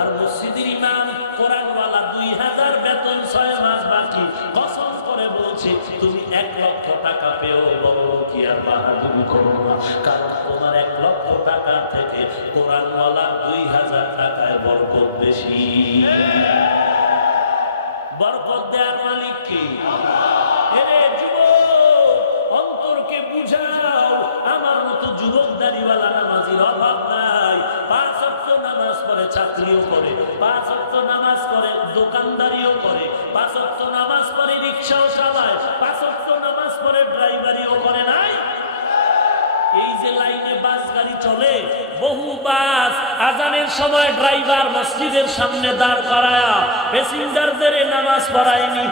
আর মসজিদের ইমাম কোরআনওয়ালা 2000 বেতন, 6 মাস বাকি, কসম করে বলছে তুমি 1 লক্ষ টাকা পেও বড় কি আর বাহাদুরি করো না, কারণ তোমার 1 লক্ষ টাকা থেকে কোরআনওয়ালা 2000 টাকায় বরকত বেশি। বরকত দেওয়ার মালিক কি? এরে যুবক, অন্তরকে বুঝাও, আমার মতো যুবক দাড়িওয়ালা নামাজির অভাব নাই। 5 ওয়াক্ত নামাজ পড়ে, চাকরিও করে, 5 ওয়াক্ত নামাজ পড়ে, দোকানদারিও করে, 5 ওয়াক্ত নামাজ পড়ে, রিক্সাও চালায়, 5 ওয়াক্ত নামাজ পড়ে, ড্রাইভারিও করে। নাই এই যে লাইনে বাস গাড়ি চলে, বহু বাস আজানের সময় ড্রাইভার মসজিদের সামনে দাঁড় করায়া প্যাসেঞ্জারদের নামাজ পড়ায়নি।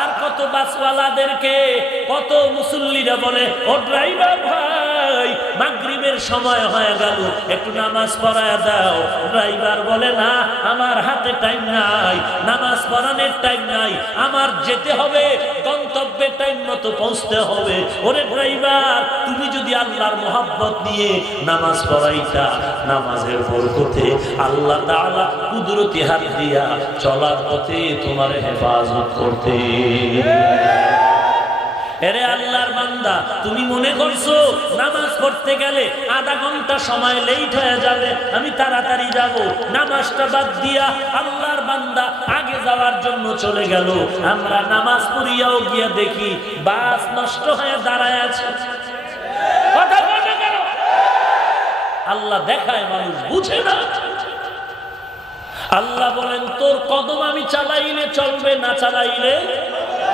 আর কত বাসওয়ালাদেরকে, কত মুসল্লিরা বলে, ও ড্রাইভার ভাই, মাগরিবের সময় হয়ে গেল, একটু নামাজ পড়ায় দাও। ড্রাইভার বলে, না, আমার হাতে টাইম নাই, নামাজ পড়ানোর টাইম নাই, আমার যেতে হবে, গন্তব্যে টাইম মতো পৌঁছতে হবে। ওরে ড্রাইভার, তুমি যদি আল্লাহর মোহাব্বত নিয়ে নামাজ পড়াইতা, নামাজের বরকতে আল্লাহ তাআলা কুদরতি হাত দিয়া চলার পথে তোমার হেফাজত করতে। এরে আল্লাহর বান্দা, তুমি মনে করছো নামাজ পড়তে গেলে আধা ঘন্টা সময় লেট হয়ে যাবে, আমি তাড়াতাড়ি যাব, নামাজটা বাদ দিয়া আল্লাহর বান্দা আগে যাওয়ার জন্য চলে গেল। আমরা নামাজ পড়িয়াও গিয়া দেখি বাস নষ্ট হয়ে দাঁড়ায় আছে। কথা বলে কেন? আল্লাহ দেখায়, মানুষ বুঝে না। আল্লাহ বলেন, তোর কদম আমি চালাইলে চলবে, না চালাইলে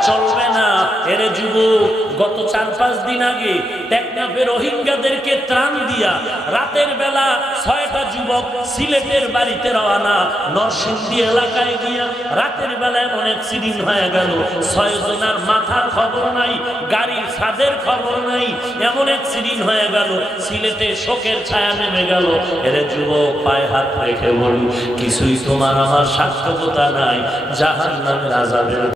চলবে না। এরে যুবক, গত 4-5 দিন আগে টেকনাফে রোহিঙ্গাদেরকে ত্রাণ দিয়া রাতের বেলা 6টা যুবক সিলেটের বাড়িতে রওনা। নরসিংদী এলাকায় গিয়া রাতের বেলায় এমন অ্যাক্সিডেন্ট হয়ে গেল, 6 জনের মাথার খবর নাই, গাড়ির ছাদের খবর নাই, এমন অ্যাক্সিডেন্ট হয়ে গেল, সিলেটে শোকের ছায়া নেমে গেল। এরে যুবক, পায়ে হাত রেখে বলি, কিছুই তোমার আমার সার্থকতা নাই, জাহান্নামের আযাবের